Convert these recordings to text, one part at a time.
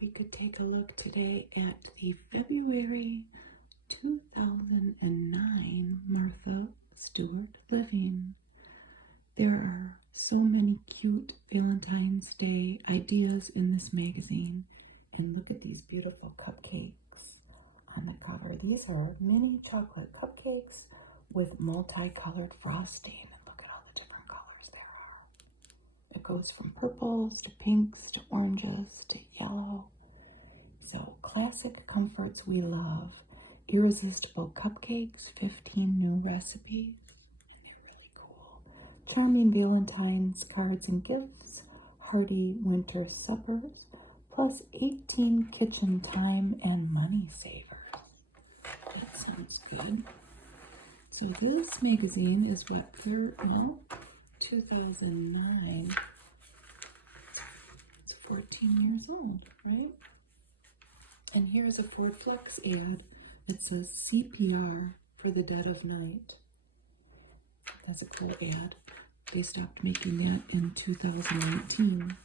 we could take a look today at the February 2009 Martha Stewart living. There are so many cute Valentine's Day ideas in this magazine. And look at these beautiful cupcakes on the cover. These are mini chocolate cupcakes with multicolored frosting. And look at all the different colors there are. It goes from purples to pinks to oranges to yellow. So classic comforts we love. Irresistible cupcakes, 15 new recipes. And they're really cool. Charming Valentine's cards and gifts. Hearty winter suppers. Plus 18 kitchen time and money savers. That sounds good. So this magazine is what, 2009. It's 14 years old, right? And here's a Ford Flex ad. It says CPR for the dead of night. That's a cool ad. They stopped making that in 2018.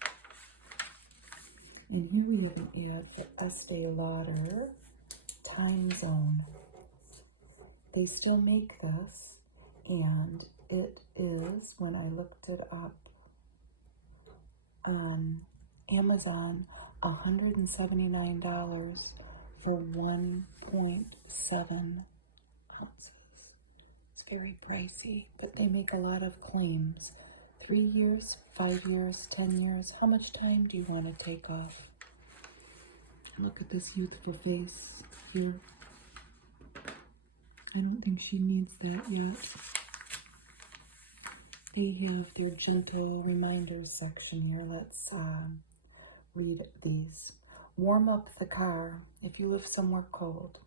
And here we have an ad for Estee Lauder Time Zone. They still make this, and it is, when I looked it up on Amazon, $179 for 1.7 ounces. It's very pricey, but they make a lot of claims. 3 years, 5 years, 10 years. How much time do you want to take off? Look at this youthful face here. I don't think she needs that yet. They have their gentle reminders section here. Let's read these. Warm up the car if you live somewhere cold.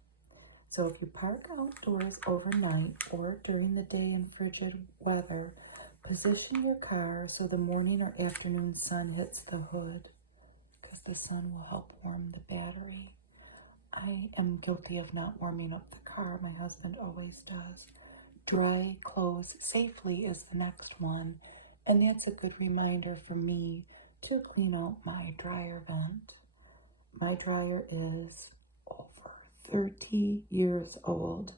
So if you park outdoors overnight or during the day in frigid weather, position your car so the morning or afternoon sun hits the hood, because the sun will help warm the battery. I am guilty of not warming up the car. My husband always does. Dry clothes safely is the next one, and that's a good reminder for me to clean out my dryer vent. My dryer is over 30 years old,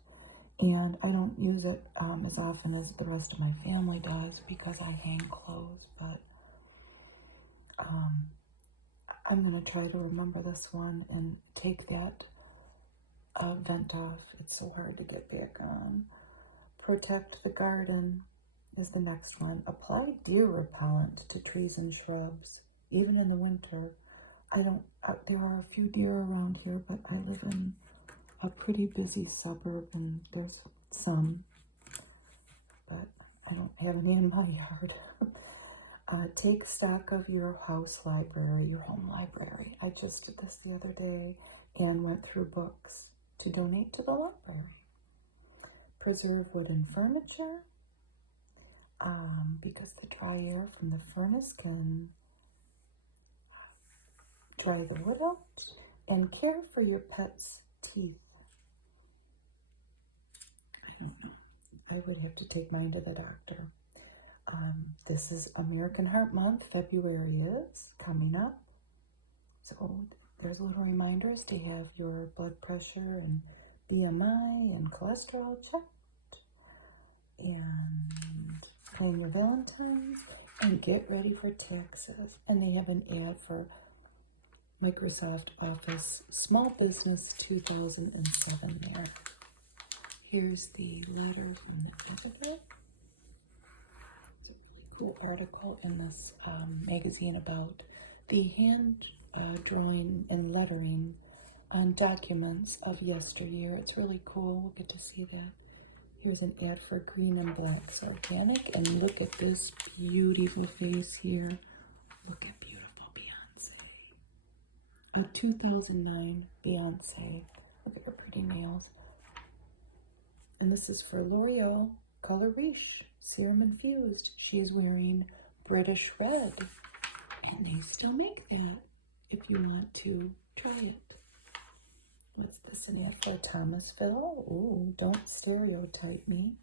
and I don't use it as often as the rest of my family does because I hang clothes, but I'm going to try to remember this one and take that vent off. It's so hard to get back on. Protect the garden is the next one. Apply deer repellent to trees and shrubs, even in the winter. There are a few deer around here, but I live in a pretty busy suburb and there's some, but I don't have any in my yard. Take stock of your house library, your home library. I just did this the other day and went through books to donate to the library. Preserve wooden furniture, because the dry air from the furnace can dry the wood out. And care for your pet's teeth. I don't know. I would have to take mine to the doctor. This is American Heart Month. February is coming up. So there's little reminders to have your blood pressure and BMI and cholesterol checked. And plan your Valentines and get ready for taxes. And they have an ad for Microsoft Office Small Business 2007 there. Here's the letter from the editor. It's a really cool article in this magazine about the hand drawing and lettering on documents of yesteryear. It's really cool. We'll get to see that. Here's an ad for Green and Black's Organic. And look at this beautiful face here. Look at beautiful Beyonce. A 2009 Beyonce. Look at her pretty nails. And this is for L'Oreal Color Riche Serum Infused. She's wearing British Red. And they still make that if you want to try it. What's this, an ad for Thomasville? Ooh, don't stereotype me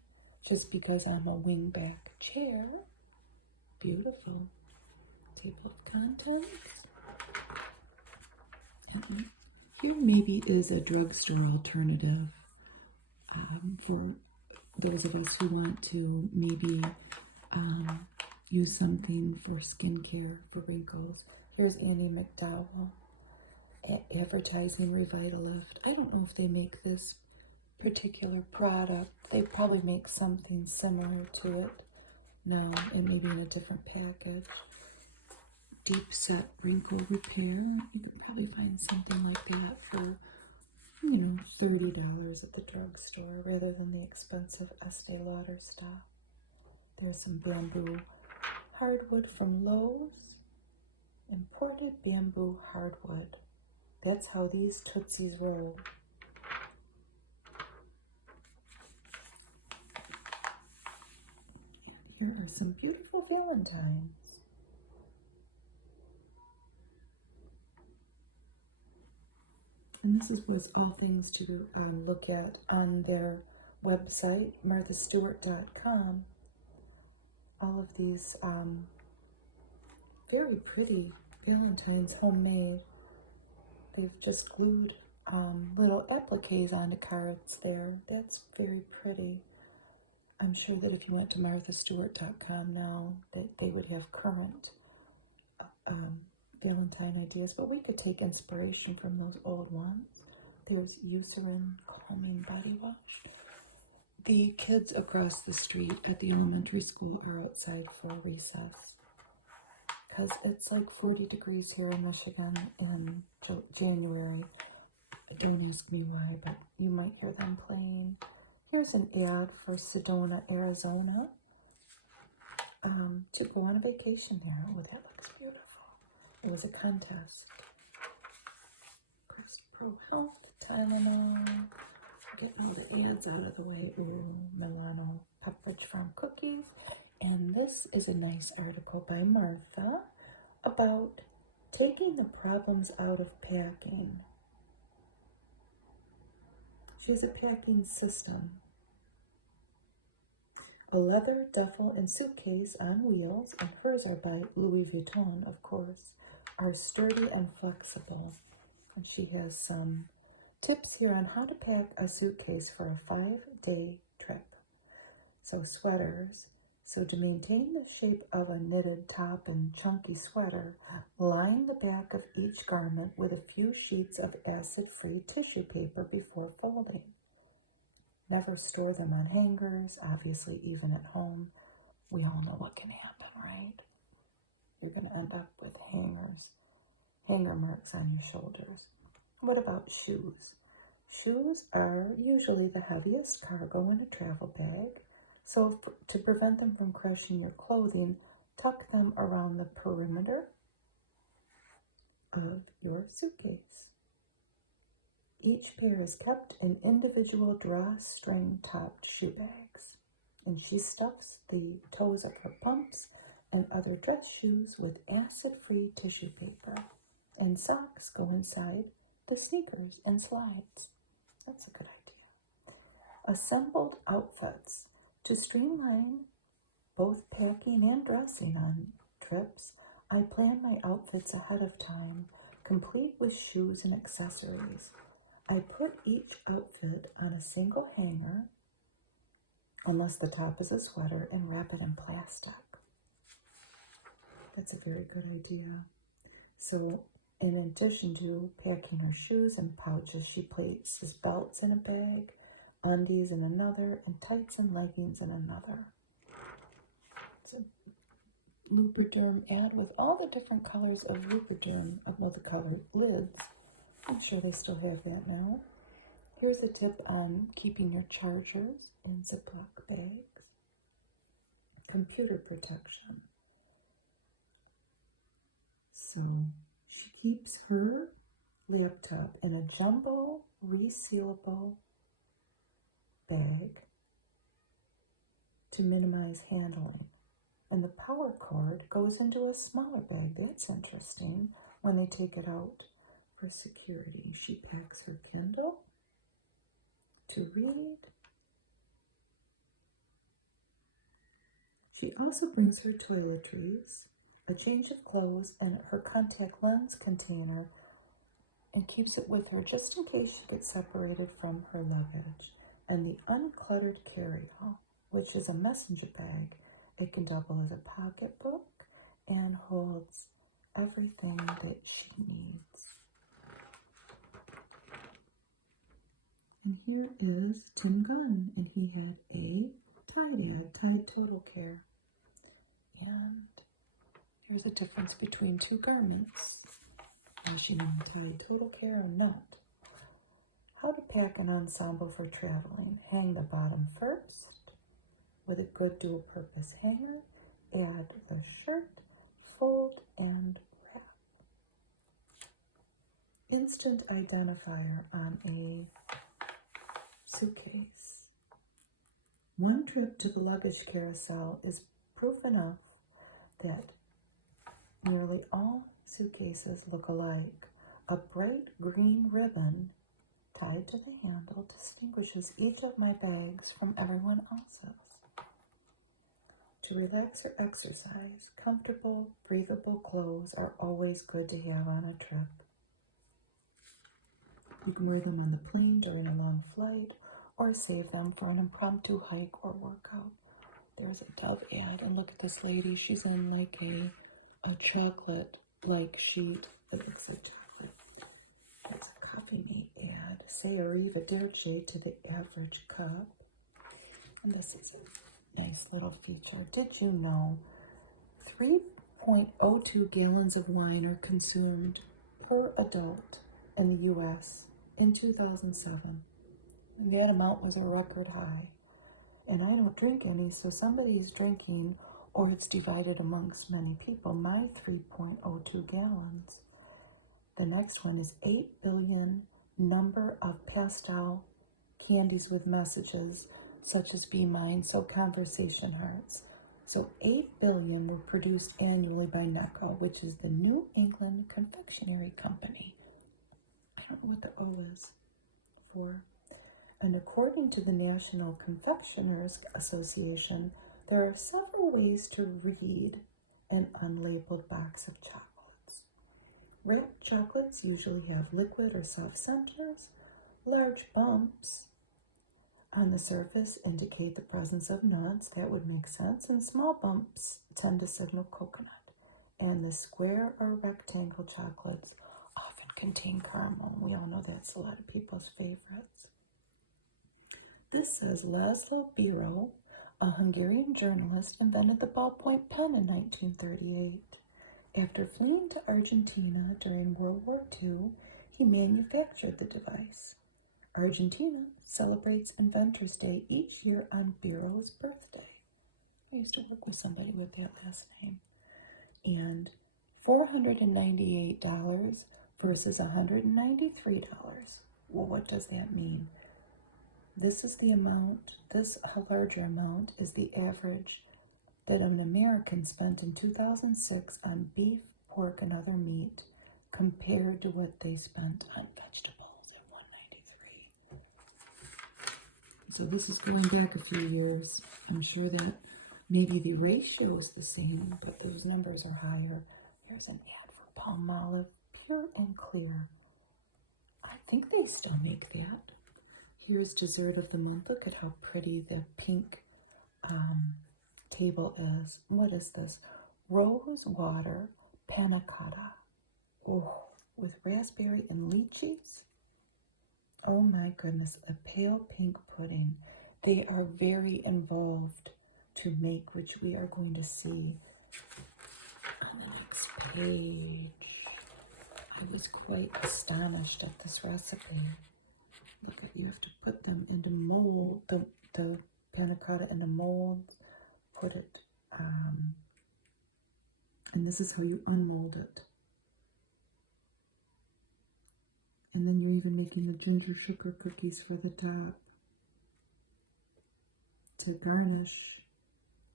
just because I'm a wingback chair. Beautiful. Table of contents. Here maybe is a drugstore alternative for those of us who want to maybe use something for skincare for wrinkles. Here's Annie McDowell advertising Revitalift. I don't know if they make this particular product. They probably make something similar to it now, and maybe in a different package. Deep set wrinkle repair. You can probably find something like that for, $30 at the drugstore rather than the expensive Estee Lauder stuff. There's some bamboo hardwood from Lowe's. Imported bamboo hardwood. That's how these Tootsies roll. And here are some beautiful Valentines. And this was all things to look at on their website, marthastewart.com. All of these very pretty Valentines, homemade. They've just glued little appliques onto cards there. That's very pretty. I'm sure that if you went to marthastewart.com now, that they would have current Valentine ideas, but we could take inspiration from those old ones. There's Eucerin Calming Body Wash. The kids across the street at the elementary school are outside for recess because it's like 40 degrees here in Michigan in January. Don't ask me why, but you might hear them playing. Here's an ad for Sedona, Arizona, to go on a vacation there. Oh, that looks beautiful. It was a contest. Crest Pro Health, Tylenol. Getting all the ads out of the way. Ooh, Milano Pepperidge Farm cookies. And this is a nice article by Martha about taking the problems out of packing. She has a packing system. A leather duffel and suitcase on wheels, and hers are by Louis Vuitton, of course, are sturdy and flexible. And she has some tips here on how to pack a suitcase for a 5-day trip. So sweaters. So to maintain the shape of a knitted top and chunky sweater, line the back of each garment with a few sheets of acid-free tissue paper before folding. Never store them on hangers, obviously even at home. We all know what can happen, right? You're going to end up with hanger marks on your shoulders. What about shoes? Shoes are usually the heaviest cargo in a travel bag, so to prevent them from crushing your clothing, tuck them around the perimeter of your suitcase. Each pair is kept in individual drawstring-topped shoe bags, and she stuffs the toes of her pumps and other dress shoes with acid-free tissue paper, and socks go inside the sneakers and slides. That's a good idea. Assembled outfits. To streamline both packing and dressing on trips, I plan my outfits ahead of time, complete with shoes and accessories. I put each outfit on a single hanger, unless the top is a sweater, and wrap it in plastic. That's a very good idea. So, in addition to packing her shoes and pouches, she places belts in a bag, undies in another, and tights and leggings in another. It's a Lubriderm ad with all the different colors of Lubriderm, well, the colored lids. I'm sure they still have that now. Here's a tip on keeping your chargers in Ziploc bags. Computer protection. So she keeps her laptop in a jumbo resealable bag to minimize handling. And the power cord goes into a smaller bag. That's interesting when they take it out for security. She packs her Kindle to read. She also brings her toiletries, a change of clothes, and her contact lens container and keeps it with her just in case she gets separated from her luggage. And the uncluttered carry-all, which is a messenger bag. It can double as a pocketbook and holds everything that she needs. And here is Tim Gunn, and he had a Tide ad, Tide Total Care. And here's a difference between two garments. Is you know Tide Total Care or not? How to pack an ensemble for traveling. Hang the bottom first with a good dual-purpose hanger. Add the shirt, fold, and wrap. Instant identifier on a suitcase. One trip to the luggage carousel is proof enough that nearly all suitcases look alike. A bright green ribbon tied to the handle distinguishes each of my bags from everyone else's. To relax or exercise, comfortable, breathable clothes are always good to have on a trip. You can wear them on the plane during a long flight or save them for an impromptu hike or workout. There's a Dove ad, and look at this lady. She's in like a chocolate-like sheet that looks like chocolate. That's a Coffee Mate ad. Say arriva dirce to the average cup. And this is a nice little feature. Did you know 3.02 gallons of wine are consumed per adult in the U.S. in 2007? And that amount was a record high. And I don't drink any, so somebody's drinking, or it's divided amongst many people. My 3.02 gallons. The next one is 8 billion number of pastel candies with messages, such as Be Mine, so conversation hearts. So 8 billion were produced annually by NECO, which is the New England Confectionery Company. I don't know what the O is for. And according to the National Confectioners Association, there are several ways to read an unlabeled box of chocolates. Wrapped chocolates usually have liquid or soft centers. Large bumps on the surface indicate the presence of nuts. That would make sense. And small bumps tend to signal coconut. And the square or rectangle chocolates often contain caramel. We all know that's a lot of people's favorites. This says Laszlo Biro, a Hungarian journalist, invented the ballpoint pen in 1938. After fleeing to Argentina during World War II, he manufactured the device. Argentina celebrates Inventor's Day each year on Biro's birthday. I used to work with somebody with that last name. And $498 versus $193. Well, what does that mean? This is the amount, this larger amount is the average that an American spent in 2006 on beef, pork, and other meat compared to what they spent on vegetables at $193. So this is going back a few years. I'm sure that maybe the ratio is the same, but those numbers are higher. Here's an ad for Palmolive, pure and clear. I think they still make that. Here's dessert of the month. Look at how pretty the pink table is. What is this? Rose water panna cotta. Oh, with raspberry and lychees. Oh my goodness, a pale pink pudding. They are very involved to make, which we are going to see on the next page. I was quite astonished at this recipe. Look at, you have to put them into mold, the panna cotta into molds, put it, and this is how you unmold it. And then you're even making the ginger sugar cookies for the top. To garnish,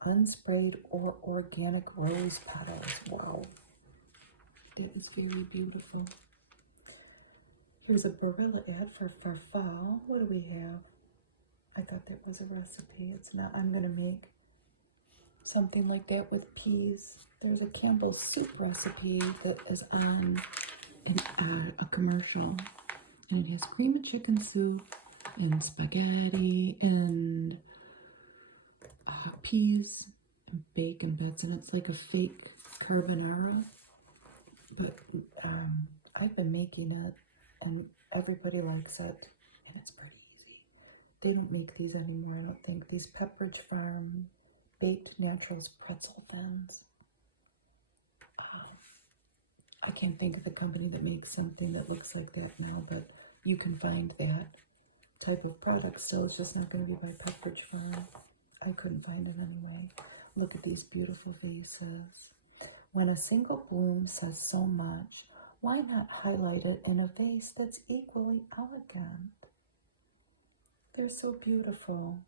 unsprayed or organic rose petals. Wow, that is very beautiful. Here's a Barilla ad for fall. What do we have? I thought that was a recipe. It's not. I'm going to make something like that with peas. There's a Campbell's soup recipe that is on a commercial, and it has cream of chicken soup and spaghetti and peas and bacon bits, and it's like a fake carbonara. But I've been making it, and everybody likes it, and it's pretty easy. They don't make these anymore, I don't think. These Pepperidge Farm Baked Naturals pretzel thins. I can't think of the company that makes something that looks like that now, but you can find that type of product still. It's just not going to be by Pepperidge Farm. I couldn't find it anyway. Look at these beautiful vases. When a single bloom says so much, why not highlight it in a vase that's equally elegant? They're so beautiful.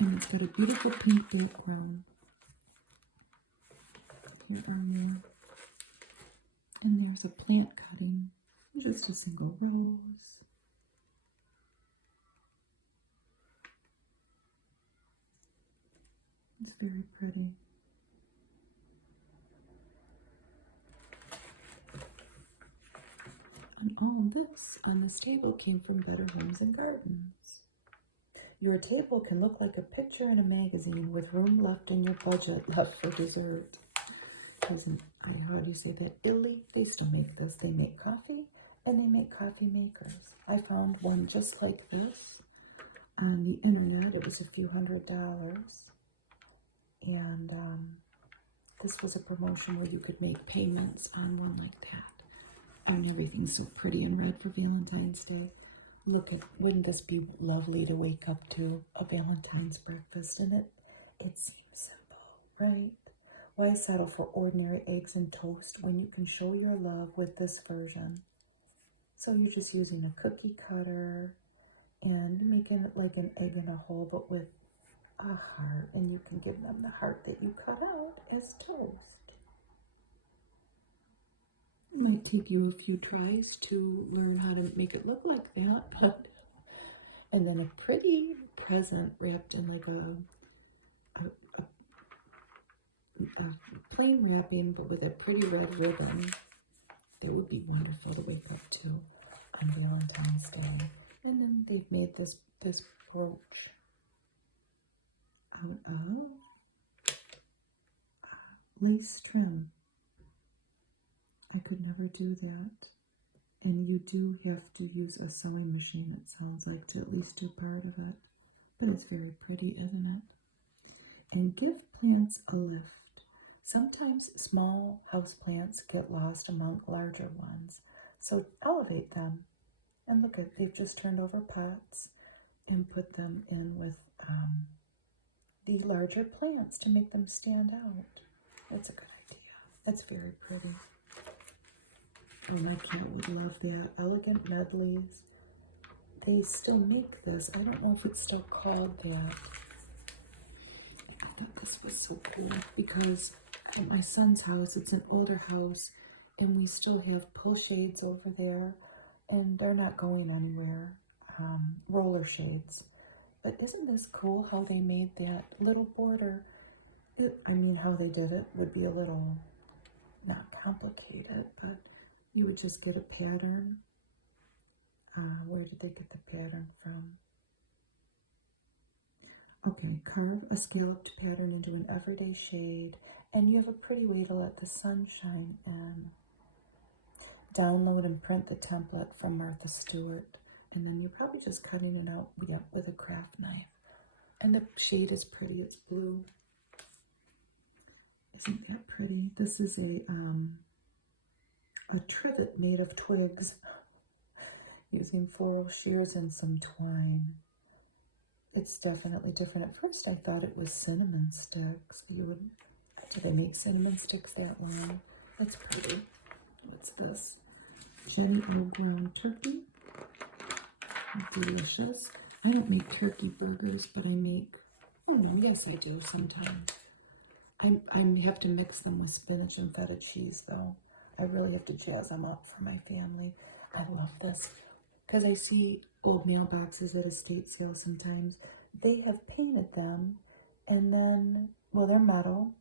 And it's got a beautiful pink background. Here are more. And there's a plant cutting. Just a single rose. It's very pretty. And all this on this table came from Better Homes and Gardens. Your table can look like a picture in a magazine with room left in your budget left for dessert. How do you say that? Italy, they still make this. They make coffee, and they make coffee makers. I found one just like this on the internet. It was a few $100s. And this was a promotion where you could make payments on one like that. And everything's so pretty and red for Valentine's Day. Look at, wouldn't this be lovely to wake up to a Valentine's breakfast? And it seems simple, right? Why settle for ordinary eggs and toast when you can show your love with this version? So you're just using a cookie cutter and making it like an egg in a hole, but with a heart, and you can give them the heart that you cut out as toast. It might take you a few tries to learn how to make it look like that, but and then a pretty present wrapped in like a plain wrapping, but with a pretty red ribbon. That would be wonderful to wake up to on Valentine's Day. And then they've made this brooch out of lace trim. I could never do that. And you do have to use a sewing machine, it sounds like, to at least do part of it. But it's very pretty, isn't it? And give plants a lift. Sometimes small houseplants get lost among larger ones. So elevate them. And look at, they've just turned over pots and put them in with the larger plants to make them stand out. That's a good idea. That's very pretty. Oh, my cat would love that. Elegant Medleys. They still make this. I don't know if it's still called that. I thought this was so cool because at my son's house, it's an older house, and we still have pull shades over there, and they're not going anywhere. Roller shades. But isn't this cool how they made that little border? I mean, how they did it would be a little not complicated, but you would just get a pattern. Where did they get the pattern from? Okay, carve a scalloped pattern into an everyday shade, and you have a pretty way to let the sun shine in. Download and print the template from Martha Stewart, and then you're probably just cutting it out with a craft knife. And the shade is pretty, it's blue. Isn't that pretty? This is a trivet made of twigs using floral shears and some twine. It's definitely different. At first I thought it was cinnamon sticks. Did I make cinnamon sticks that long? That's pretty. What's this? Jenny O ground turkey. Delicious. I don't make turkey burgers, but I make, yes I do sometimes. I have to mix them with spinach and feta cheese though. I really have to jazz them up for my family. I love this because I see old mailboxes at estate sales sometimes. They have painted them and then, well, they're metal,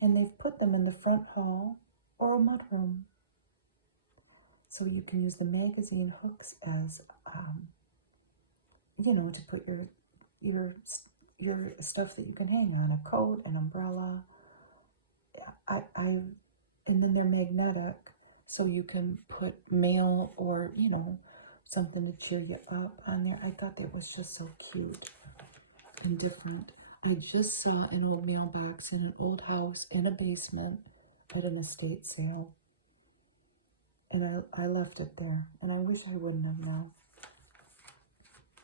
and they've put them in the front hall or a mudroom. So you can use the magazine hooks as, to put your stuff that you can hang on, a coat, an umbrella. And then they're magnetic, so you can put mail or, something to cheer you up on there. I thought that was just so cute and different. I just saw an old mailbox in an old house in a basement at an estate sale. And I left it there, and I wish I wouldn't have now.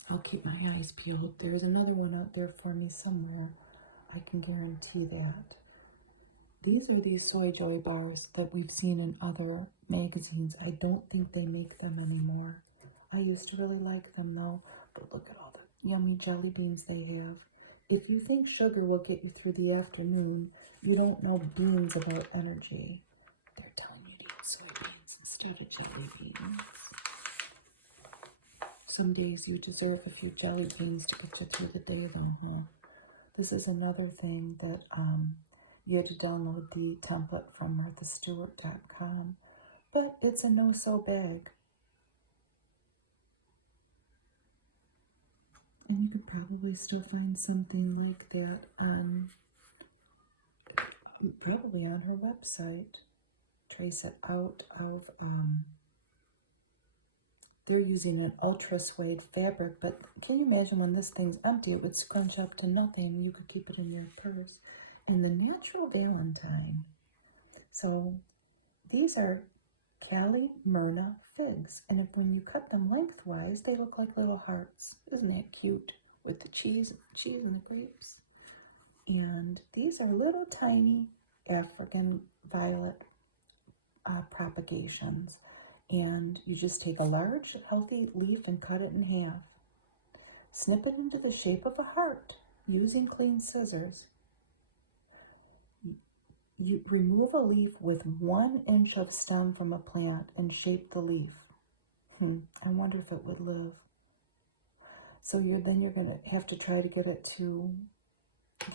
I'll keep my eyes peeled. There's another one out there for me somewhere. I can guarantee that. These are these Soy Joy bars that we've seen in other magazines. I don't think they make them anymore. I used to really like them though, but look at all the yummy jelly beans they have. If you think sugar will get you through the afternoon, you don't know beans about energy. They're telling you to eat soybeans instead of jelly beans. Some days you deserve a few jelly beans to get you through the day though, huh? This is another thing that you had to download the template from marthastewart.com, but it's a no-sew bag. And you could probably still find something like that on, probably on her website. Trace it out of, they're using an ultra suede fabric, but can you imagine when this thing's empty, it would scrunch up to nothing. You could keep it in your purse. And the natural Valentine. So these are Cali Myrna figs, and when you cut them lengthwise, they look like little hearts. Isn't that cute? With the cheese and the grapes. And these are little tiny African violet propagations. And you just take a large, healthy leaf and cut it in half. Snip it into the shape of a heart using clean scissors. You remove a leaf with 1 inch of stem from a plant and shape the leaf. I wonder if it would live. So then you're going to have to try to get it to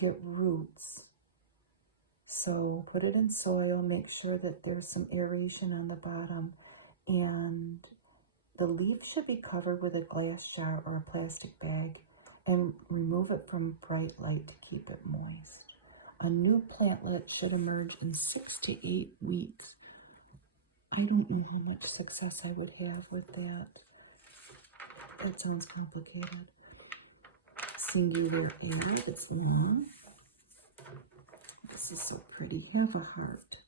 get roots. So put it in soil, make sure that there's some aeration on the bottom, and the leaf should be covered with a glass jar or a plastic bag, and remove it from bright light to keep it moist. A new plantlet should emerge in 6 to 8 weeks. I don't know how much success I would have with that. That sounds complicated. Singular A, that's long. This is so pretty. Have a heart.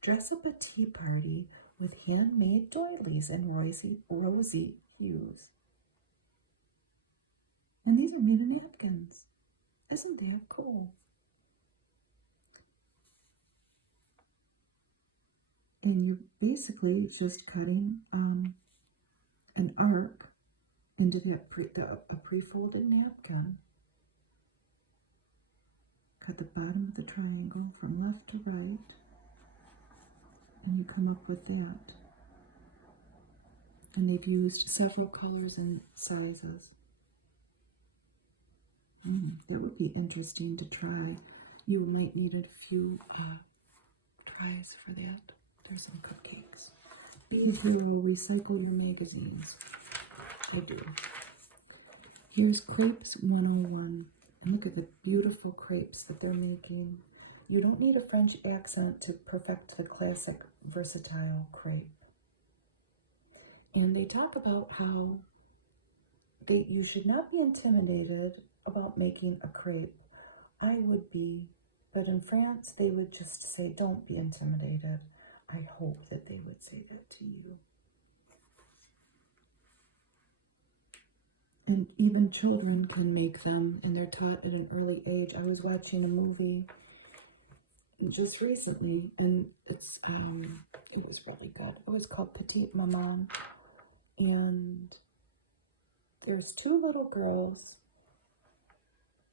Dress up a tea party with handmade doilies and rosy hues. And these are made of napkins. Isn't that cool? And you're basically just cutting an arc into a pre-folded napkin. Cut the bottom of the triangle from left to right, and you come up with that. And they've used several colors and sizes. That would be interesting to try. You might need a few tries for that. There's some cupcakes. Be a hero, recycle your magazines. I do. Here's Crepes 101. And look at the beautiful crepes that they're making. You don't need a French accent to perfect the classic versatile crepe. And they talk about how you should not be intimidated about making a crepe. I would be, but in France they would just say, don't be intimidated. I hope that they would say that to you. And even children can make them, and they're taught at an early age. I was watching a movie just recently, and it was really good. It was called Petite Maman, and there's 2 little girls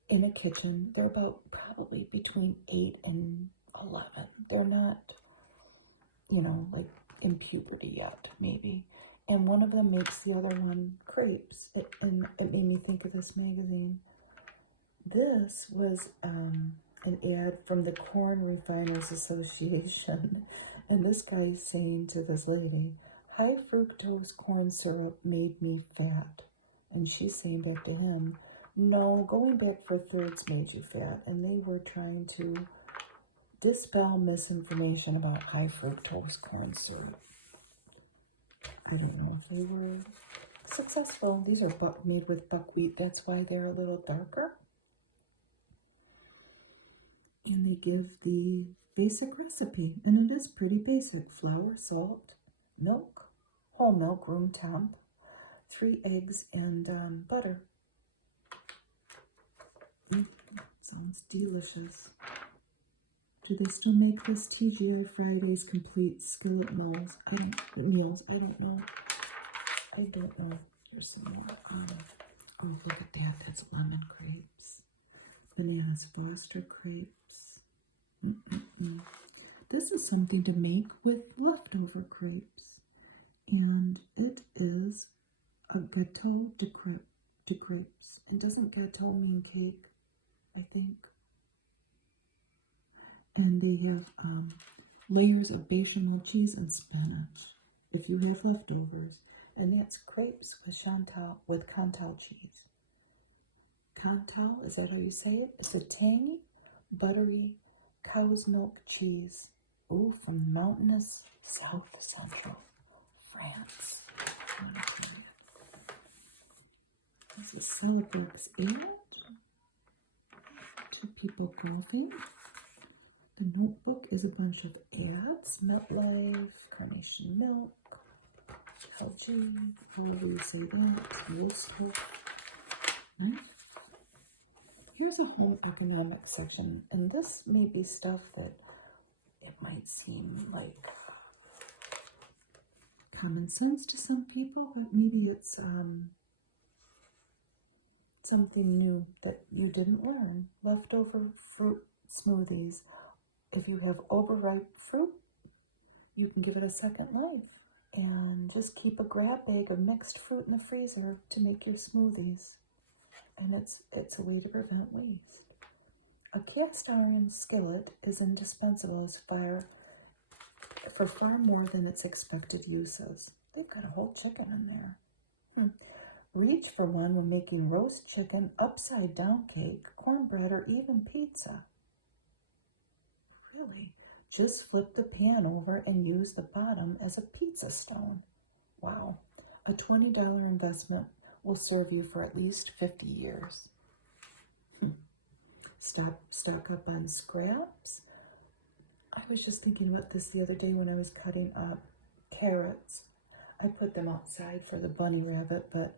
in a kitchen. They're about probably between 8 and 11. They're not, like in puberty yet, maybe. And one of them makes the other one crepes. And it made me think of this magazine. This was an ad from the corn Corn Refiners Association. And this guy's saying to this lady, high fructose corn syrup made me fat. And she's saying back to him, no, going back for thirds made you fat. And they were trying to dispel misinformation about high fructose corn syrup. I don't know if they were successful. These are made with buckwheat. That's why they're a little darker. And they give the basic recipe. And it is pretty basic. Flour, salt, milk, whole milk, room temp, 3 eggs, and butter. Sounds delicious. Do they still make this TGI Fridays complete skillet meals? I don't know. Here's some more. Oh, look at that. That's lemon crepes. Bananas Foster crepes. This is something to make with leftover crepes. And it is a gâteau de crepes. And doesn't gâteau mean cake? I think. And they have layers of bechamel cheese and spinach if you have leftovers. And that's crepes with Cantal cheese. Cantal, is that how you say it? It's a tangy, buttery cow's milk cheese. Ooh, from the mountainous south central France. This is Celebrex ad. 2 people golfing. The notebook is a bunch of ads. MetLife, Carnation Milk, LG, however you say that, Wolfsburg. Nice. Here's a home economic section, and this may be stuff that it might seem like common sense to some people, but maybe it's something new that you didn't learn. Leftover fruit smoothies. If you have overripe fruit, you can give it a second life and just keep a grab bag of mixed fruit in the freezer to make your smoothies. And it's a way to prevent waste. A cast iron skillet is indispensable as for far more than its expected uses. They've got a whole chicken in there. Reach for one when making roast chicken, upside down cake, cornbread, or even pizza. Really? Just flip the pan over and use the bottom as a pizza stone. Wow. A $20 investment will serve you for at least 50 years. Stock up on scraps. I was just thinking about this the other day when I was cutting up carrots. I put them outside for the bunny rabbit, but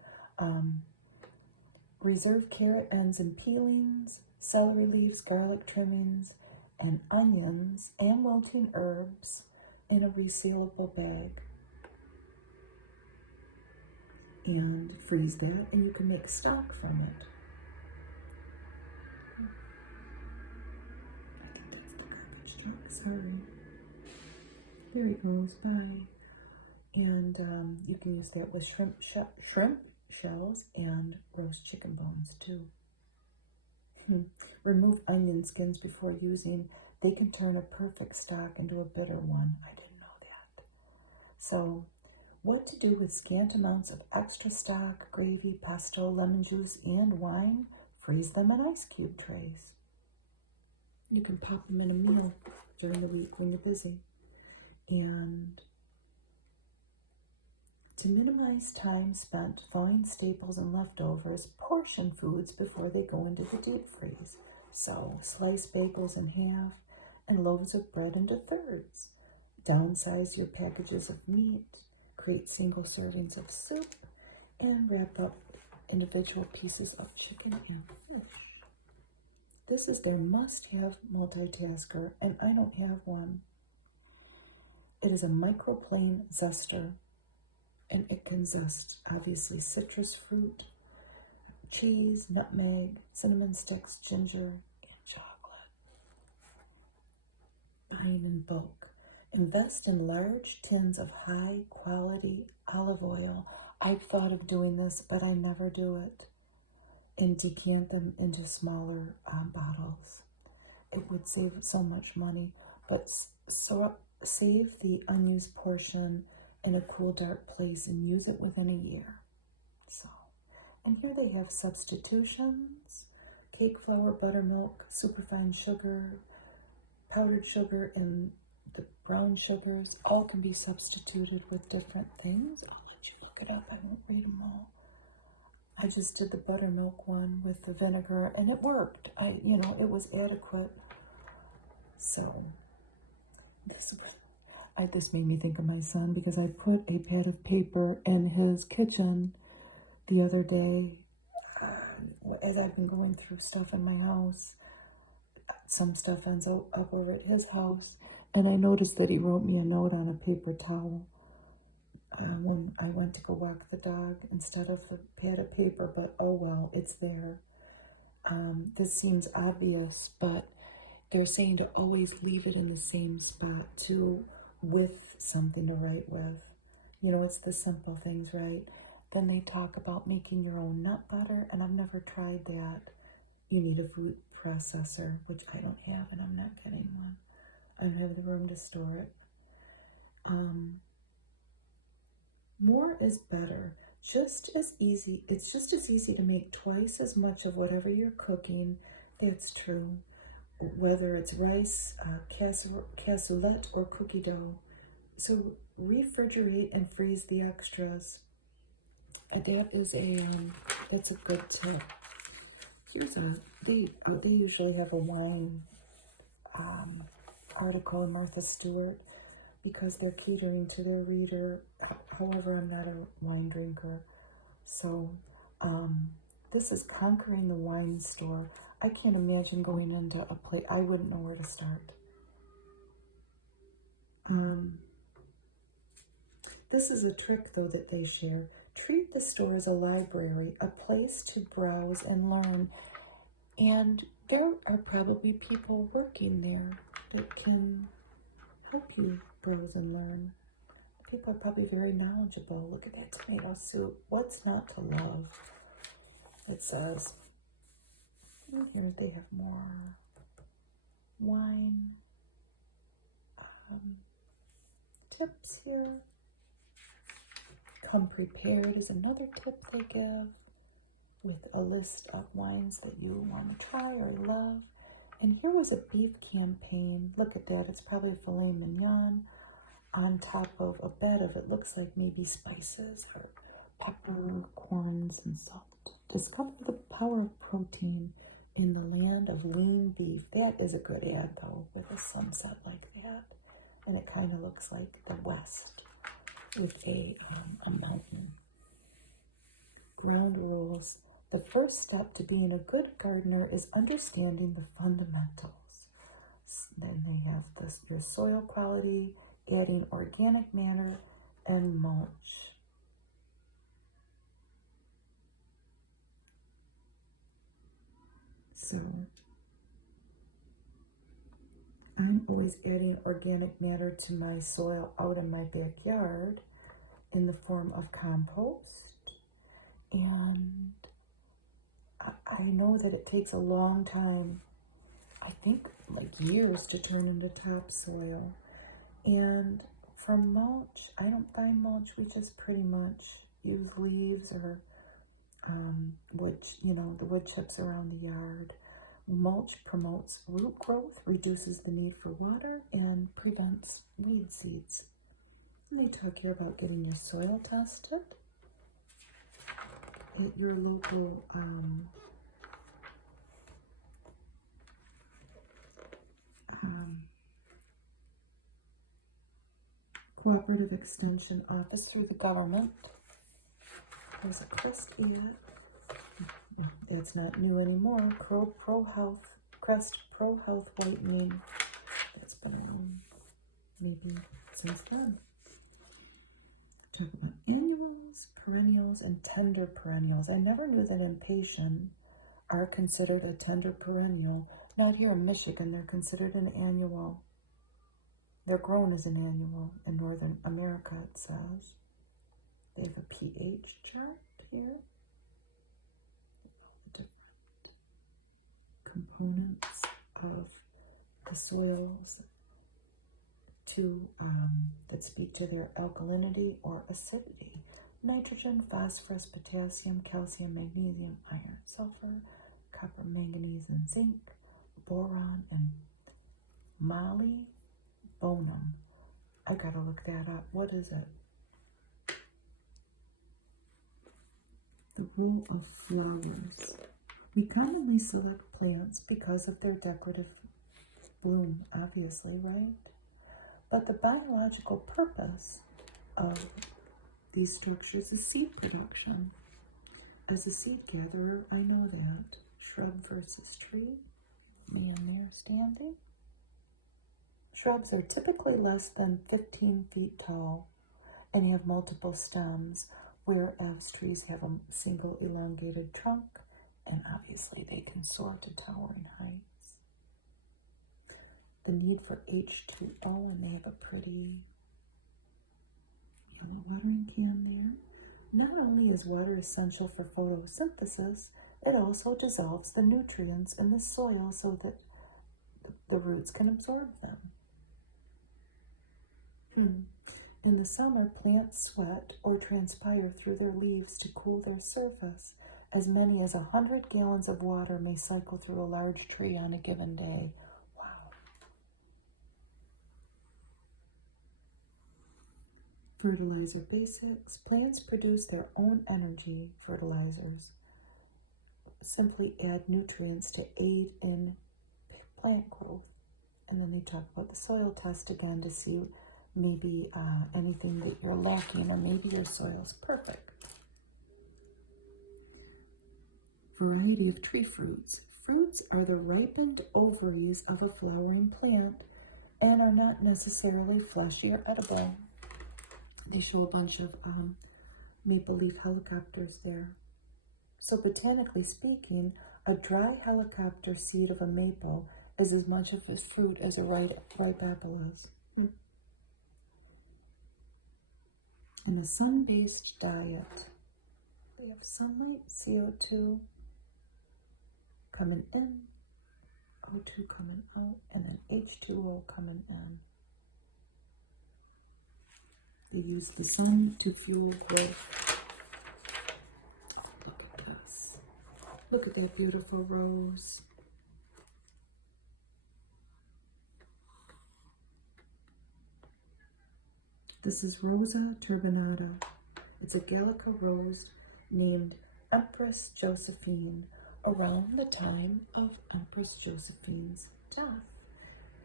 reserve carrot ends and peelings, celery leaves, garlic trimmings, and onions and wilting herbs in a resealable bag. And freeze that, and you can make stock from it. I think that's the garbage truck, sorry. There he goes, bye. And you can use that with shrimp shells and roast chicken bones too. Remove onion skins before using. They can turn a perfect stock into a bitter one. I didn't know that. So, what to do with scant amounts of extra stock, gravy, pesto, lemon juice, and wine? Freeze them in ice cube trays. You can pop them in a meal during the week when you're busy. And to minimize time spent thawing staples and leftovers, portion foods before they go into the deep freeze. So, slice bagels in half and loaves of bread into thirds. Downsize your packages of meat, create single servings of soup, and wrap up individual pieces of chicken and fish. This is their must-have multitasker, and I don't have one. It is a microplane zester, and it can zest, obviously, citrus fruit, cheese, nutmeg, cinnamon sticks, ginger, and chocolate. Buying in bulk. Invest in large tins of high-quality olive oil. I've thought of doing this, but I never do it. And decant them into smaller bottles. it would save so much money. But so save the unused portion in a cool, dark place and use it within a year. So, and here they have substitutions: cake flour, buttermilk, superfine sugar, powdered sugar, and the brown sugars. All can be substituted with different things. I'll let you look it up. I won't read them all. I just did the buttermilk one with the vinegar, and it worked. It was adequate. So this made me think of my son, because I put a pad of paper in his kitchen the other day. As I've been going through stuff in my house, some stuff ends up over at his house, and I noticed that he wrote me a note on a paper towel when I went to go walk the dog instead of the pad of paper, but oh well, it's there. This seems obvious, but they're saying to always leave it in the same spot too, with something to write with. It's the simple things, right? Then they talk about making your own nut butter, and I've never tried that. You need a food processor, which I don't have, and I'm not getting one. I don't have the room to store it. More is better. Just as easy. It's just as easy to make twice as much of whatever you're cooking. That's true. Whether it's rice, cassoulet, or cookie dough. So refrigerate and freeze the extras. That's a good tip. Here's they usually have a wine article in Martha Stewart, because they're catering to their reader. However, I'm not a wine drinker. So this is Conquering the Wine Store. I can't imagine going into a place. I wouldn't know where to start. This is a trick, though, that they share. Treat the store as a library, a place to browse and learn. And there are probably people working there that can help you browse and learn. People are probably very knowledgeable. Look at that tomato soup. What's not to love? It says, here they have more wine tips here. Come prepared is another tip they give, with a list of wines that you want to try or love. And here was a beef campaign. Look at that. It's probably filet mignon on top of a bed of, it looks like maybe spices or peppercorns and salt. Discover the power of protein in the land of lean beef. That is a good ad, though, with a sunset like that. And it kind of looks like the West with a mountain. Ground rules. The first step to being a good gardener is understanding the fundamentals. Then they have your soil quality, adding organic matter, and mulch. So I'm always adding organic matter to my soil out in my backyard in the form of compost. And I know that it takes a long time, I think like years, to turn into topsoil. And for mulch, I don't buy mulch. We just pretty much use leaves or the wood chips around the yard. Mulch promotes root growth, reduces the need for water, and prevents weed seeds. And they talk here about getting your soil tested at your local cooperative extension office through the government. There's a Crest ad. That's not new anymore. Crest Pro Health Whitening. That's been around maybe since then. Talk about annuals, perennials, and tender perennials. I never knew that impatient are considered a tender perennial. Not here in Michigan. They're considered an annual. They're grown as an annual in Northern America, it says. They have a pH chart here. All the different components of the soils that speak to their alkalinity or acidity. Nitrogen, phosphorus, potassium, calcium, magnesium, iron, sulfur, copper, manganese, and zinc, boron, and molybdenum. I gotta look that up. What is it? The role of flowers. We commonly select plants because of their decorative bloom, obviously, right? But the biological purpose of these structures is seed production. As a seed gatherer, I know that. Shrub versus tree. Man there standing. Shrubs are typically less than 15 feet tall and have multiple stems, whereas trees have a single elongated trunk, and obviously they can soar to towering heights. The need for H2O, and they have a pretty yellow watering can there. Not only is water essential for photosynthesis, it also dissolves the nutrients in the soil so that the roots can absorb them. In the summer, plants sweat or transpire through their leaves to cool their surface. As many as 100 gallons of water may cycle through a large tree on a given day. Wow. Fertilizer basics. Plants produce their own energy fertilizers. Simply add nutrients to aid in plant growth. And then they talk about the soil test again to see maybe anything that you're lacking, or maybe your soil's perfect. Variety of tree fruits. Fruits are the ripened ovaries of a flowering plant and are not necessarily fleshy or edible. They show a bunch of maple leaf helicopters there. So botanically speaking, a dry helicopter seed of a maple is as much of a fruit as a ripe apple is. In a sun-based diet, they have sunlight, CO2 coming in, O2 coming out, and then H2O coming in. They use the sun to fuel growth. Look at this. Look at that beautiful rose. This is Rosa turbinata. It's a Gallica rose named Empress Josephine around the time of Empress Josephine's death.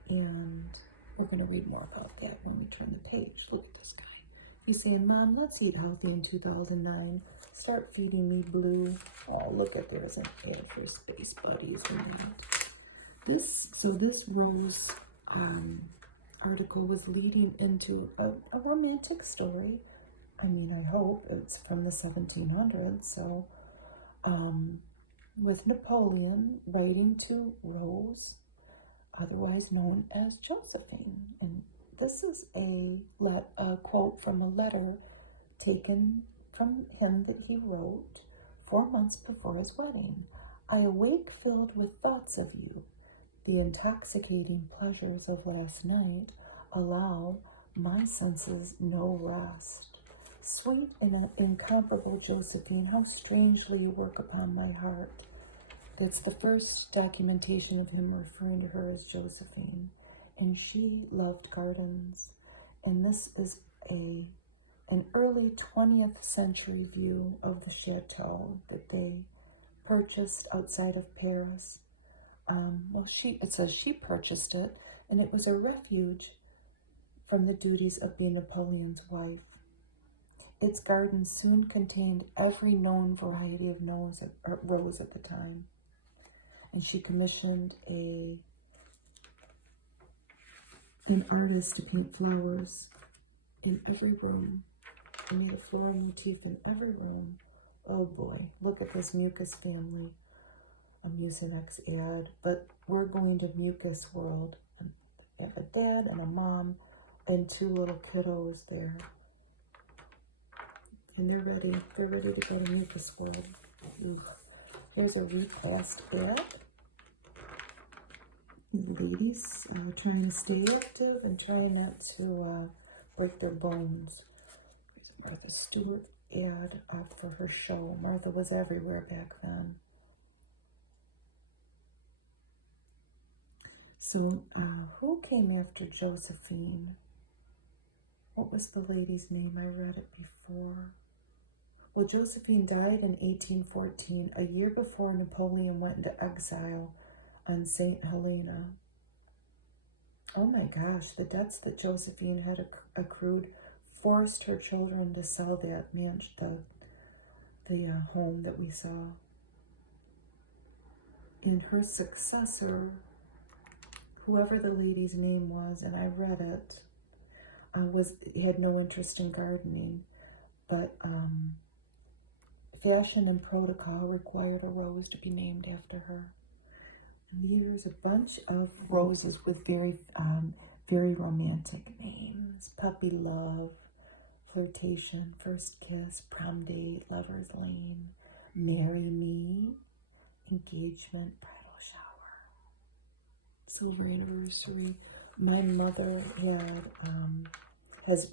And we're going to read more about that when we turn the page. Look at this guy. He's saying, Mom, let's eat healthy in 2009. Start feeding me blue. Oh, look at, there's an ad for Space Buddies and that. This rose article was leading into a romantic story. I mean, I hope it's from the 1700s. So, with Napoleon writing to Rose, otherwise known as Josephine. And this is a quote from a letter taken from him that he wrote 4 months before his wedding. I awake filled with thoughts of you. The intoxicating pleasures of last night allow my senses no rest. Sweet and incomparable Josephine, how strangely you work upon my heart. That's the first documentation of him referring to her as Josephine. And she loved gardens. And this is an early 20th century view of the chateau that they purchased outside of Paris. It says she purchased it, and it was a refuge from the duties of being Napoleon's wife. Its gardens soon contained every known variety of rose at the time. And she commissioned an artist to paint flowers in every room. They made a floral motif in every room. Oh boy, look at this mucus family. A Mucinex ad, but we're going to mucus world. I have a dad and a mom and 2 little kiddos there. And they're ready to go to mucus world. Ooh. Here's a recast ad. Ladies peace, trying to stay active and trying not to break their bones. Martha Stewart ad up for her show. Martha was everywhere back then. So, who came after Josephine? What was the lady's name? I read it before. Well, Josephine died in 1814, a year before Napoleon went into exile on St. Helena. Oh my gosh, the debts that Josephine had accrued forced her children to sell that mansion, the home that we saw. And her successor, whoever the lady's name was, and I read it, had no interest in gardening, but fashion and protocol required a rose to be named after her. And there's a bunch of roses with very romantic names: Puppy Love, Flirtation, First Kiss, Prom Date, Lover's Lane, Marry Me, Engagement, Bridal Shower, Silver Anniversary. My mother has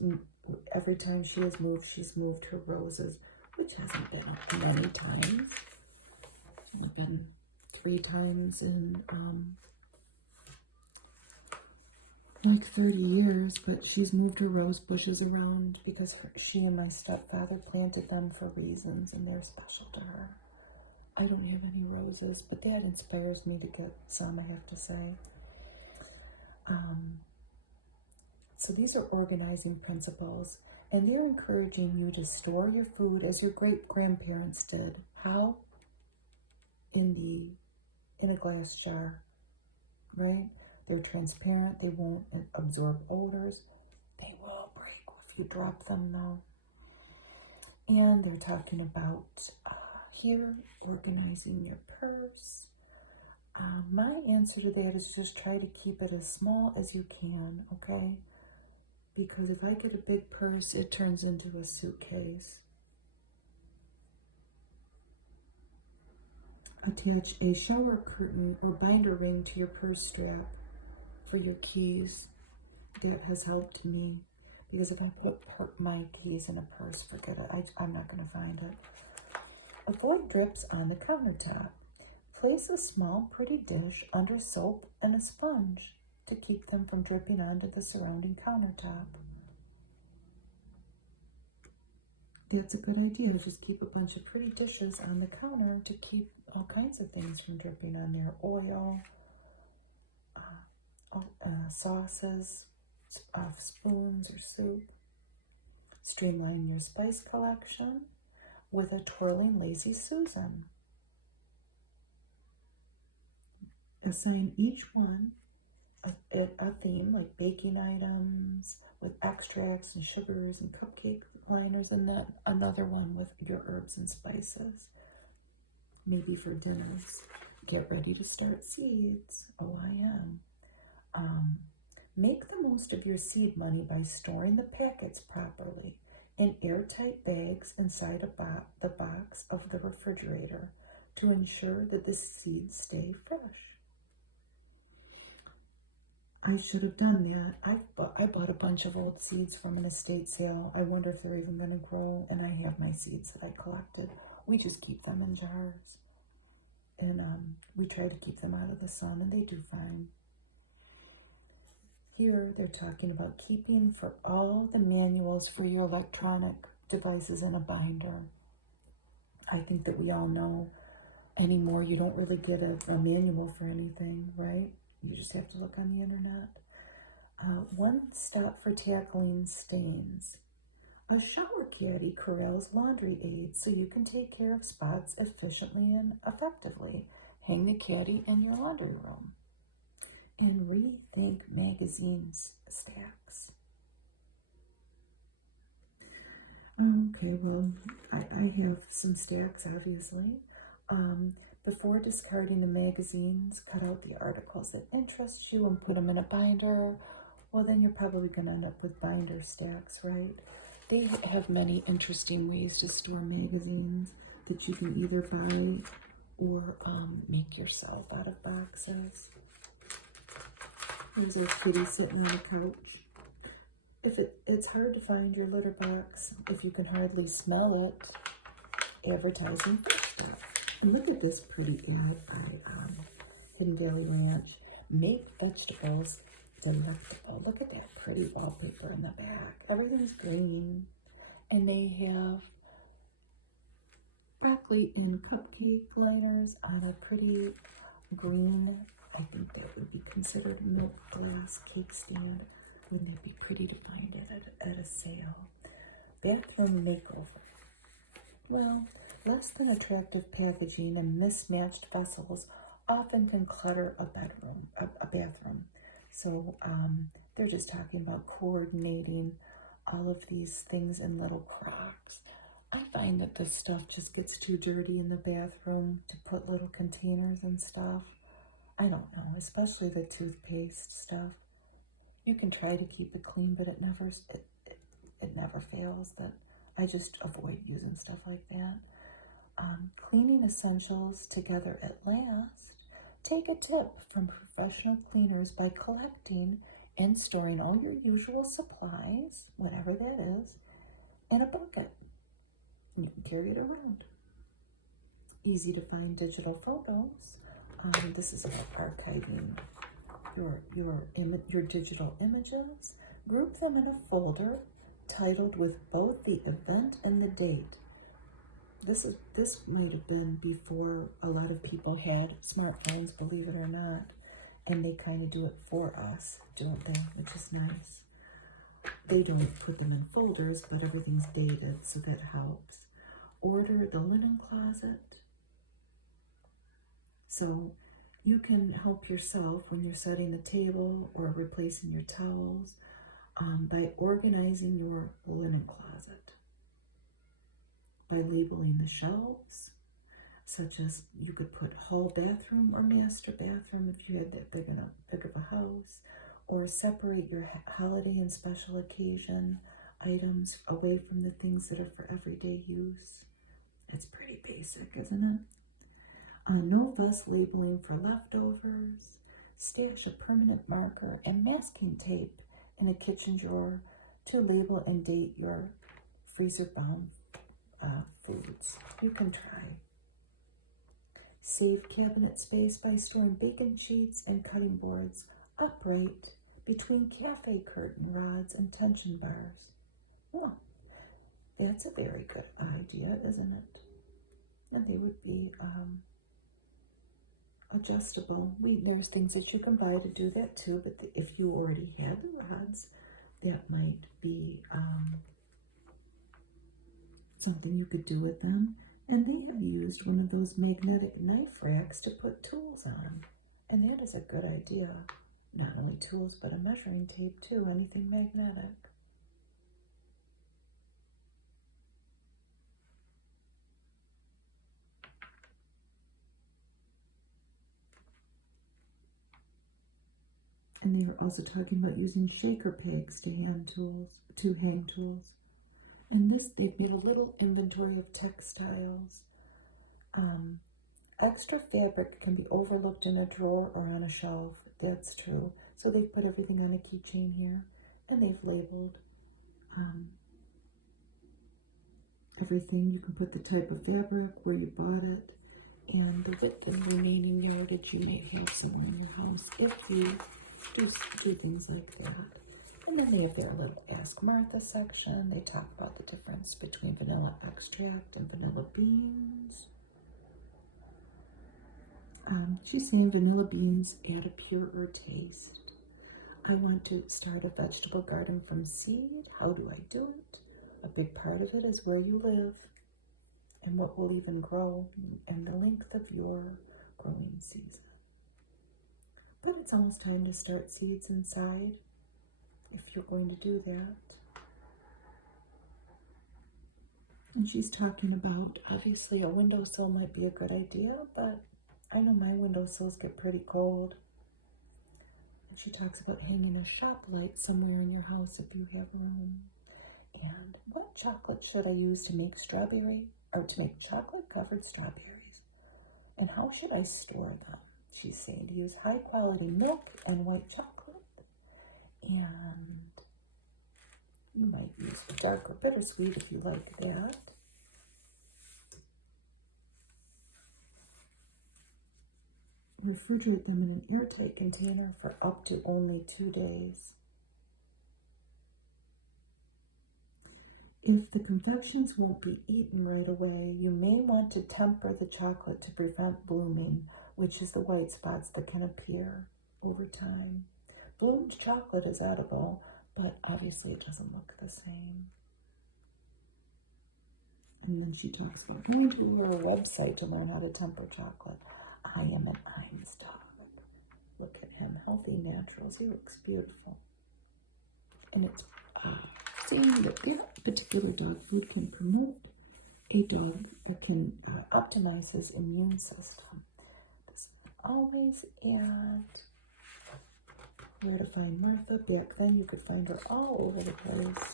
every time she has moved, she's moved her roses, which hasn't been many times. It's been 3 times in like 30 years, but she's moved her rose bushes around because she and my stepfather planted them for reasons, and they're special to her. I don't have any roses, but that inspires me to get some, I have to say. So these are organizing principles, and they're encouraging you to store your food as your great-grandparents did. How? In a glass jar, right? They're transparent. They won't absorb odors. They will break if you drop them, though. And they're talking about here, organizing your purse. My answer to that is just try to keep it as small as you can, okay? Because if I get a big purse, it turns into a suitcase. Attach a shower curtain or binder ring to your purse strap for your keys. That has helped me, because if I put my keys in a purse, forget it. I'm not going to find it. Avoid drips on the countertop. Place a small, pretty dish under soap and a sponge to keep them from dripping onto the surrounding countertop. That's a good idea, to just keep a bunch of pretty dishes on the counter to keep all kinds of things from dripping on there. Oil, sauces, spoons or soup. Streamline your spice collection with a twirling Lazy Susan. Assign each one a theme, like baking items with extracts and sugars and cupcake liners, and then another one with your herbs and spices. Maybe for dinners. Get ready to start seeds. Oh, I am. Make the most of your seed money by storing the packets properly in airtight bags inside the box of the refrigerator to ensure that the seeds stay fresh. I should have done that. I bought a bunch of old seeds from an estate sale. I wonder if they're even going to grow, and I have my seeds that I collected. We just keep them in jars, and we try to keep them out of the sun, and they do fine. Here they're talking about keeping for all the manuals for your electronic devices in a binder. I think that we all know anymore you don't really get a manual for anything, right? You just have to look on the internet. One step for tackling stains. A shower caddy corrals laundry aids so you can take care of spots efficiently and effectively. Hang the caddy in your laundry room. And rethink magazines stacks. Okay, well, I have some stacks, obviously. Before discarding the magazines, cut out the articles that interest you and put them in a binder. Well, then you're probably going to end up with binder stacks, right? They have many interesting ways to store magazines that you can either buy or make yourself out of boxes. There's our kitty sitting on the couch. It's hard to find your litter box if you can hardly smell it, advertising fish stuff. And look at this pretty ad by Hidden Valley Ranch. Make vegetables delectable. Look at that pretty wallpaper in the back. Everything's green. And they have broccoli and cupcake liners on a pretty green, I think that would be considered milk glass cake stand. Wouldn't that be pretty to find it at a sale? Bathroom makeover. Well, less than attractive packaging and mismatched vessels often can clutter a bathroom. So they're just talking about coordinating all of these things in little crocks. I find that this stuff just gets too dirty in the bathroom to put little containers and stuff. I don't know, especially the toothpaste stuff. You can try to keep it clean, but it never fails. That I just avoid using stuff like that. Cleaning essentials together at last. Take a tip from professional cleaners by collecting and storing all your usual supplies, whatever that is, in a bucket. You can carry it around. Easy to find digital photos. This is about archiving your digital images. Group them in a folder titled with both the event and the date. This might have been before a lot of people had smartphones, believe it or not, and they kind of do it for us, don't they? Which is nice. They don't put them in folders, but everything's dated, so that helps. Order the linen closet. So you can help yourself when you're setting the table or replacing your towels by organizing your linen closet, by labeling the shelves, such as you could put hall bathroom or master bathroom if you had that big of a house, or separate your holiday and special occasion items away from the things that are for everyday use. It's pretty basic, isn't it? No fuss labeling for leftovers. Stash a permanent marker and masking tape in a kitchen drawer to label and date your freezer-bound foods. You can try. Save cabinet space by storing baking sheets and cutting boards upright between cafe curtain rods and tension bars. Well, that's a very good idea, isn't it? And they would be adjustable. There's things that you can buy to do that too, but if you already had the rods, that might be something you could do with them. And they have used one of those magnetic knife racks to put tools on, and that is a good idea. Not only tools, but a measuring tape too, anything magnetic. And they were also talking about using shaker pegs to hang tools. In this, they've made a little inventory of textiles. Extra fabric can be overlooked in a drawer or on a shelf. That's true. So they've put everything on a keychain here, and they've labeled everything. You can put the type of fabric, where you bought it, and the width and remaining yardage you may have somewhere in your house if you do things like that. And then they have their little Ask Martha section. They talk about the difference between vanilla extract and vanilla beans. She's saying vanilla beans add a purer taste. I want to start a vegetable garden from seed. How do I do it? A big part of it is where you live and what will even grow and the length of your growing season. But it's almost time to start seeds inside if you're going to do that. And she's talking about, obviously, a windowsill might be a good idea, but I know my windowsills get pretty cold. And she talks about hanging a shop light somewhere in your house if you have room. And what chocolate should I use to make chocolate-covered strawberries? And how should I store them? She's saying to use high-quality milk and white chocolate. And you might use dark or bittersweet if you like that. Refrigerate them in an airtight container for up to only 2 days. If the confections won't be eaten right away, you may want to temper the chocolate to prevent blooming, which is the white spots that can appear over time. Bloomed chocolate is edible, but obviously it doesn't look the same. And then she talks about going to your website to learn how to temper chocolate. I am an Imes dog. Look at him, healthy naturals. He looks beautiful. And it's saying that their particular dog food can promote a dog or can optimize his immune system. This always at where to find Martha. Back then you could find her all over the place.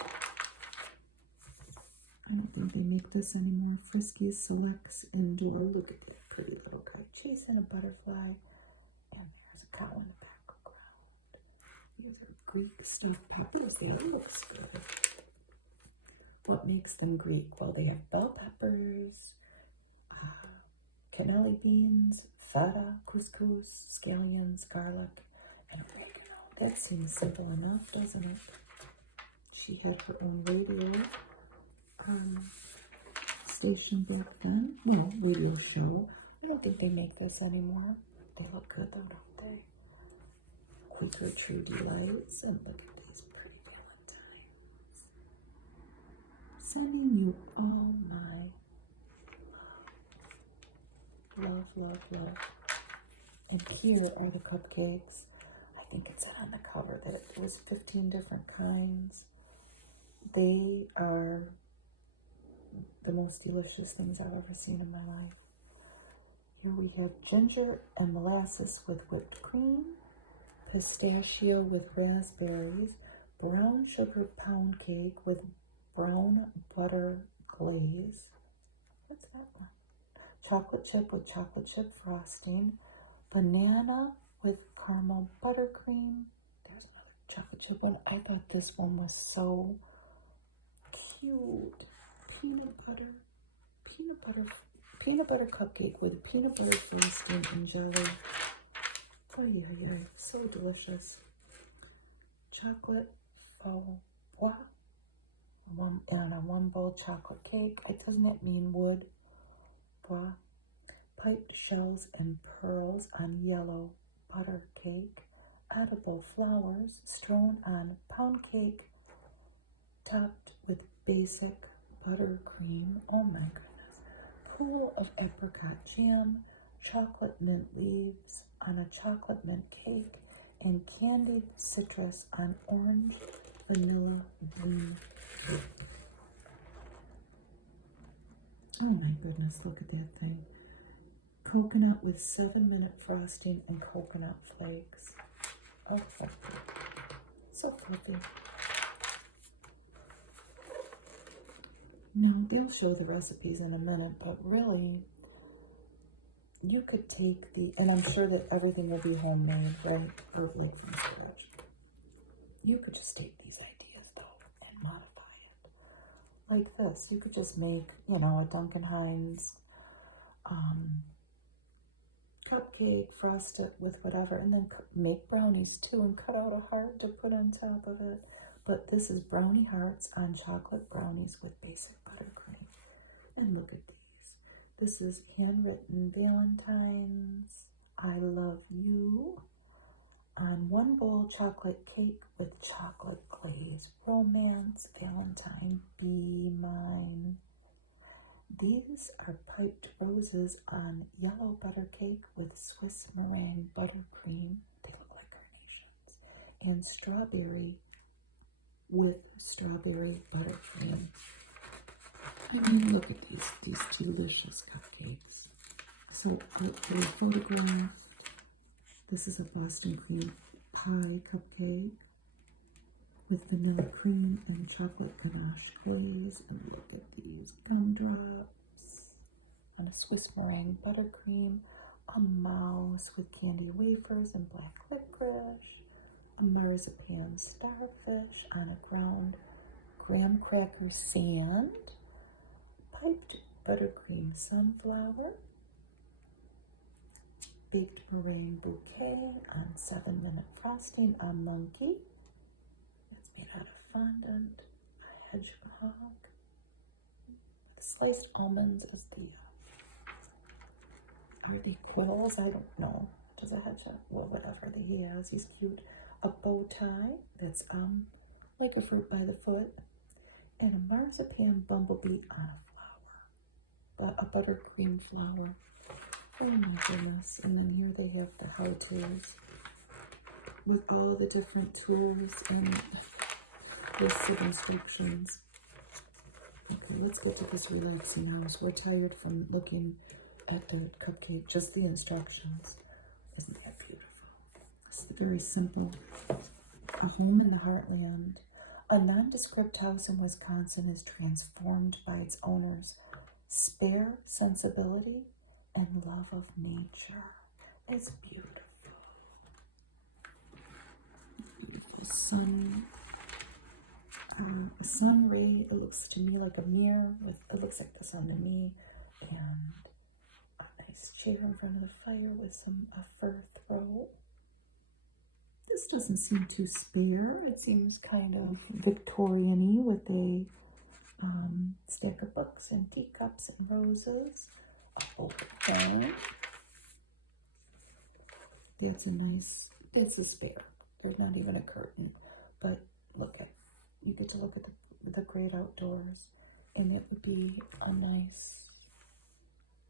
I don't think they make this anymore. Frisky selects indoor. Look at that pretty little guy chasing a butterfly. And there's a cow in the background. These are Greek stuffed peppers. That looks good. What makes them Greek? Well, they have bell peppers, cannelli beans, feta, couscous, scallions, garlic, and oregano. That seems simple enough, doesn't it? She had her own radio station back then. Well, radio show. I don't think they make this anymore. They look good though, don't they? Quaker True Delights. And look at these pretty valentines. Sending you all my love, love, love. And here are the cupcakes. I think it said on the cover that it was 15 different kinds. They are the most delicious things I've ever seen in my life. Here we have ginger and molasses with whipped cream, pistachio with raspberries, brown sugar pound cake with brown butter glaze. What's that one? Chocolate chip with chocolate chip frosting, banana with caramel buttercream. There's another chocolate chip one. I thought this one was so cute. Peanut butter cupcake with peanut butter frosting and jelly. Oh yeah, so delicious. Chocolate faux bois, and a 1 bowl chocolate cake. Doesn't it mean wood? Bois. Piped shells and pearls on yellow butter cake. Edible flowers strewn on pound cake, topped with basic buttercream. Oh my goodness. Pool of apricot jam, chocolate mint leaves on a chocolate mint cake, and candied citrus on orange vanilla bloom. Oh my goodness, look at that thing. Coconut with 7-minute frosting and coconut flakes. Oh, fluffy. So fluffy. No, they'll show the recipes in a minute, but really, you could take and I'm sure that everything will be homemade, right? Or like from scratch. You could just take these ideas, though, and modify it. Like this. You could just make, a Duncan Hines cupcake, frost it with whatever, and then make brownies, too, and cut out a heart to put on top of it. But this is brownie hearts on chocolate brownies with basic buttercream. And look at these. This is handwritten Valentines. I love you. On 1 bowl chocolate cake with chocolate glaze. Romance, Valentine, be mine. These are piped roses on yellow butter cake with Swiss meringue buttercream. They look like carnations. And strawberry with strawberry buttercream. I mean, look at these delicious cupcakes. So they're photographed. This is a Boston cream pie cupcake with vanilla cream and chocolate ganache glaze. And look at these gumdrops on a Swiss meringue buttercream. A mouse with candy wafers and black licorice. a marzipan starfish on a ground graham cracker sand, piped buttercream sunflower, baked meringue bouquet on 7-minute frosting on monkey. It's made out of fondant, a hedgehog. The sliced almonds is the, are they quills? I don't know. Does a hedgehog, well, whatever he has, he's cute. A bow tie that's like a fruit by the foot, and a marzipan bumblebee on a flower, a buttercream flower. Oh my goodness. And then here they have the how-tos with all the different tools and lists of instructions. Okay, let's get to this relaxing house. We're tired from looking at the cupcake, just the instructions. Isn't that beautiful? It's very simple. A home in the heartland. A nondescript house in Wisconsin is transformed by its owner's spare sensibility and love of nature. It's beautiful. Beautiful sun. A sun ray. It looks to me like a mirror. It looks like the sun to me. And a nice chair in front of the fire with a fur throw. This doesn't seem too spare. It seems kind of Victorian-y with a stack of books and teacups and roses. A open fan. It's a spare. There's not even a curtain. But you get to look at the great outdoors. And it would be a nice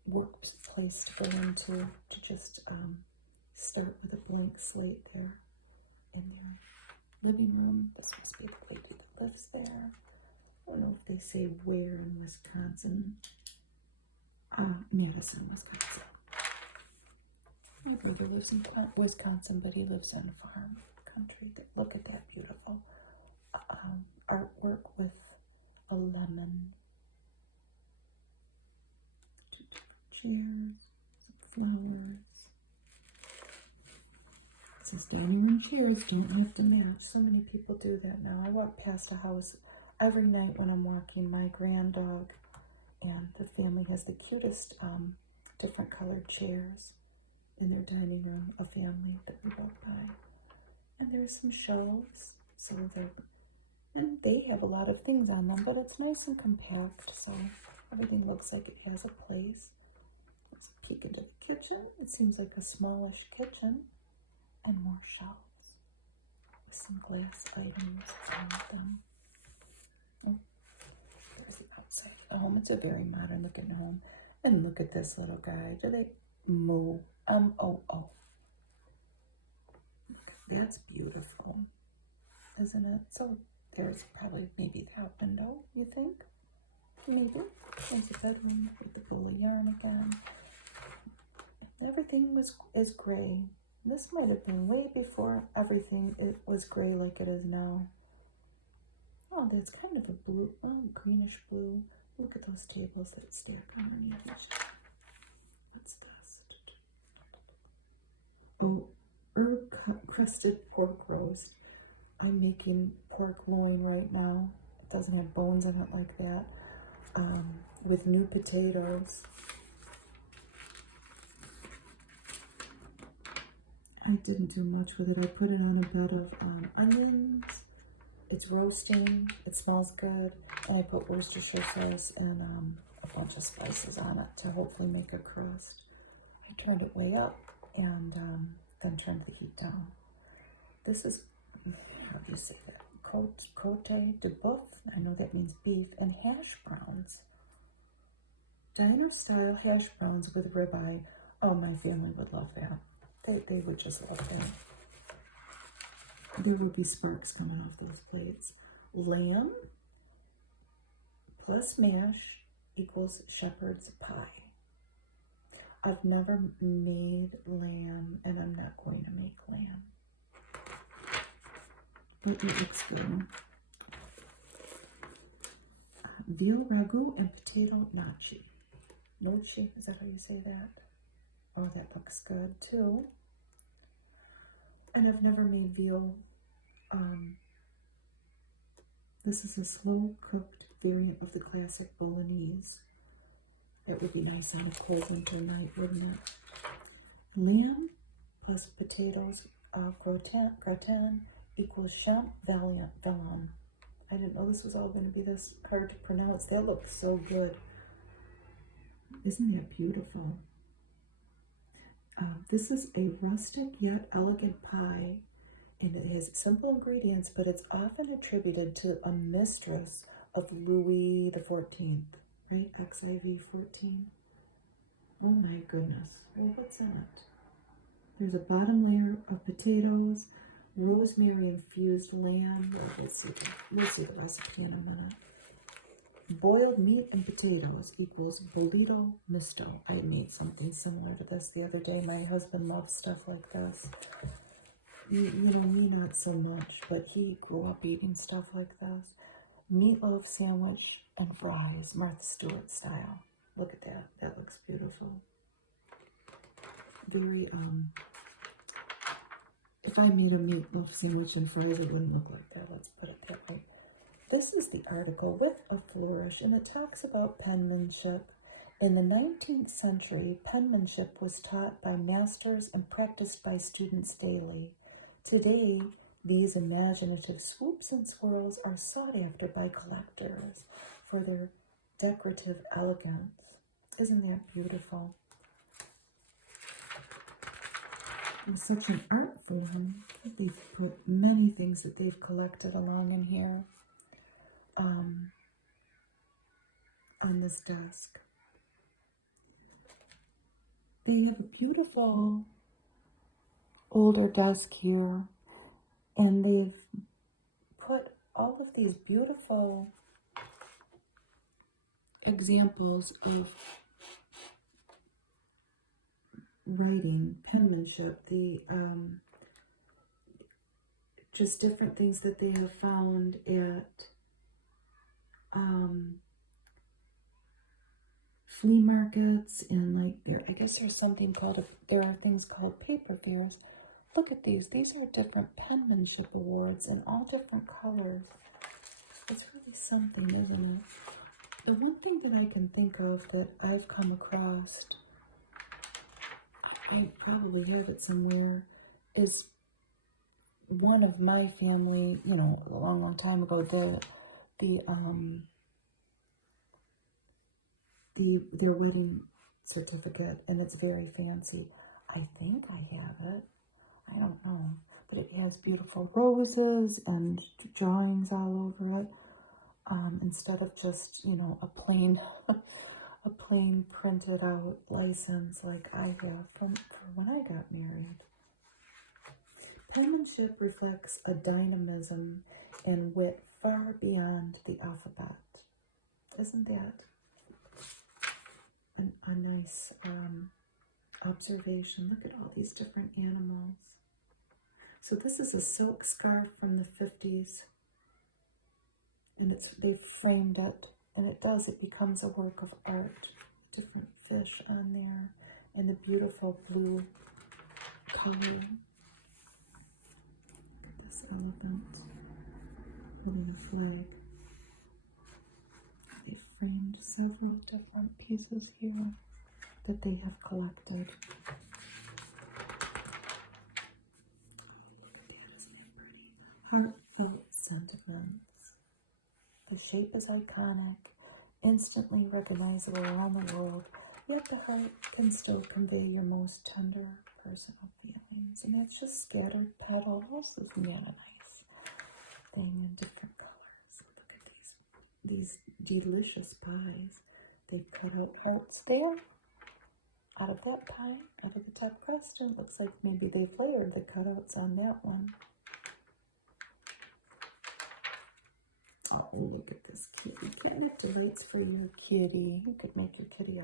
workplace to go into to just start with a blank slate there. In their living room. This must be the lady that lives there. I don't know if they say where in Wisconsin. Madison, Wisconsin. My brother lives in Wisconsin, but he lives on a farm country. Look at that beautiful artwork with a lemon. 2 different chairs, some flowers. It says dining room chairs don't have to match. So many people do that now. I walk past a house every night when I'm walking my grand dog, and the family has the cutest different colored chairs in their dining room, a family that we walk by. And there's some shelves, and they have a lot of things on them, but it's nice and compact, so everything looks like it has a place. Let's peek into the kitchen. It seems like a smallish kitchen. And more shelves with some glass items on them. Oh, there's the outside of the home. It's a very modern looking home. And look at this little guy. Do they moo? M-O-O. That's beautiful, isn't it? So there's probably maybe that window, you think? Maybe. There's a bedroom with the bowl of yarn again. Everything is gray. This might have been way before everything was gray like it is now. Oh, that's kind of a blue, greenish blue. Look at those tables that stack underneath each other. What's this? Oh, herb-crusted pork roast. I'm making pork loin right now. It doesn't have bones in it like that. With new potatoes. I didn't do much with it. I put it on a bed of onions. It's roasting. It smells good. And I put Worcestershire sauce and a bunch of spices on it to hopefully make a crust. I turned it way up and then turned the heat down. This is, how do you say that? Cote de boeuf. I know that means beef and hash browns. Diner style hash browns with ribeye. Oh, my family would love that. They would just love that. There will be sparks coming off those plates. Lamb plus mash equals shepherd's pie. I've never made lamb, and I'm not going to make lamb. But it looks good. Veal ragu and potato gnocchi. Gnocchi, is that how you say that? Oh, that looks good too. And I've never made veal This is a slow-cooked variant of the classic bolognese. It would be nice on a cold winter night, wouldn't it? Lamb plus potatoes gratin equals champ vallon. I didn't know this was all going to be this hard to pronounce. That looks so good. Isn't that beautiful? This is a rustic yet elegant pie, and it has simple ingredients, but it's often attributed to a mistress of Louis the 14th, right? XIV 14. Oh my goodness. Well, what's in it? There's a bottom layer of potatoes, rosemary infused lamb. You'll see the recipe in a minute. Boiled meat and potatoes equals bolito misto. I made something similar to this the other day. My husband loves stuff like this. You know, me not so much, but he grew up eating stuff like this. Meatloaf sandwich and fries, Martha Stewart style. Look at that. That looks beautiful. Very, if I made a meatloaf sandwich and fries, it wouldn't look like that. Let's put it that way. This is the article with a flourish, and it talks about penmanship. In the 19th century, penmanship was taught by masters and practiced by students daily. Today, these imaginative swoops and swirls are sought after by collectors for their decorative elegance. Isn't that beautiful? It's such an art form. They've put many things that they've collected along in here. On this desk. They have a beautiful older desk here, and they've put all of these beautiful examples of writing, penmanship, the just different things that they have found at flea markets, and like I guess there's something called there are things called paper fairs. Look at these. These are different penmanship awards in all different colors. It's really something, isn't it? The one thing that I can think of that I've come across, I probably have it somewhere, is one of my family, you know, a long, long time ago, their wedding certificate, and it's very fancy. I think I have it. I don't know, but it has beautiful roses and drawings all over it, instead of just, you know, a plain printed out license like I have for when I got married. Penmanship reflects a dynamism and wit far beyond the alphabet. Isn't that a nice observation? Look at all these different animals. So this is a silk scarf from the 50s, and they've framed it, and it becomes a work of art. Different fish on there, and the beautiful blue color. Look at this elephant holding a flag. They framed several different pieces here that they have collected. Heartfelt sentiments. The shape is iconic, instantly recognizable around the world, yet the heart can still convey your most tender personal feelings. And that's just scattered petals. Isn't that a nice thing in different colors? Look at these delicious pies. They've cut out hearts there out of that pie, out of the top crust, and it looks like maybe they've layered the cutouts on that one. Oh, look at this kitty. Catnip delights for your kitty. You could make your kitty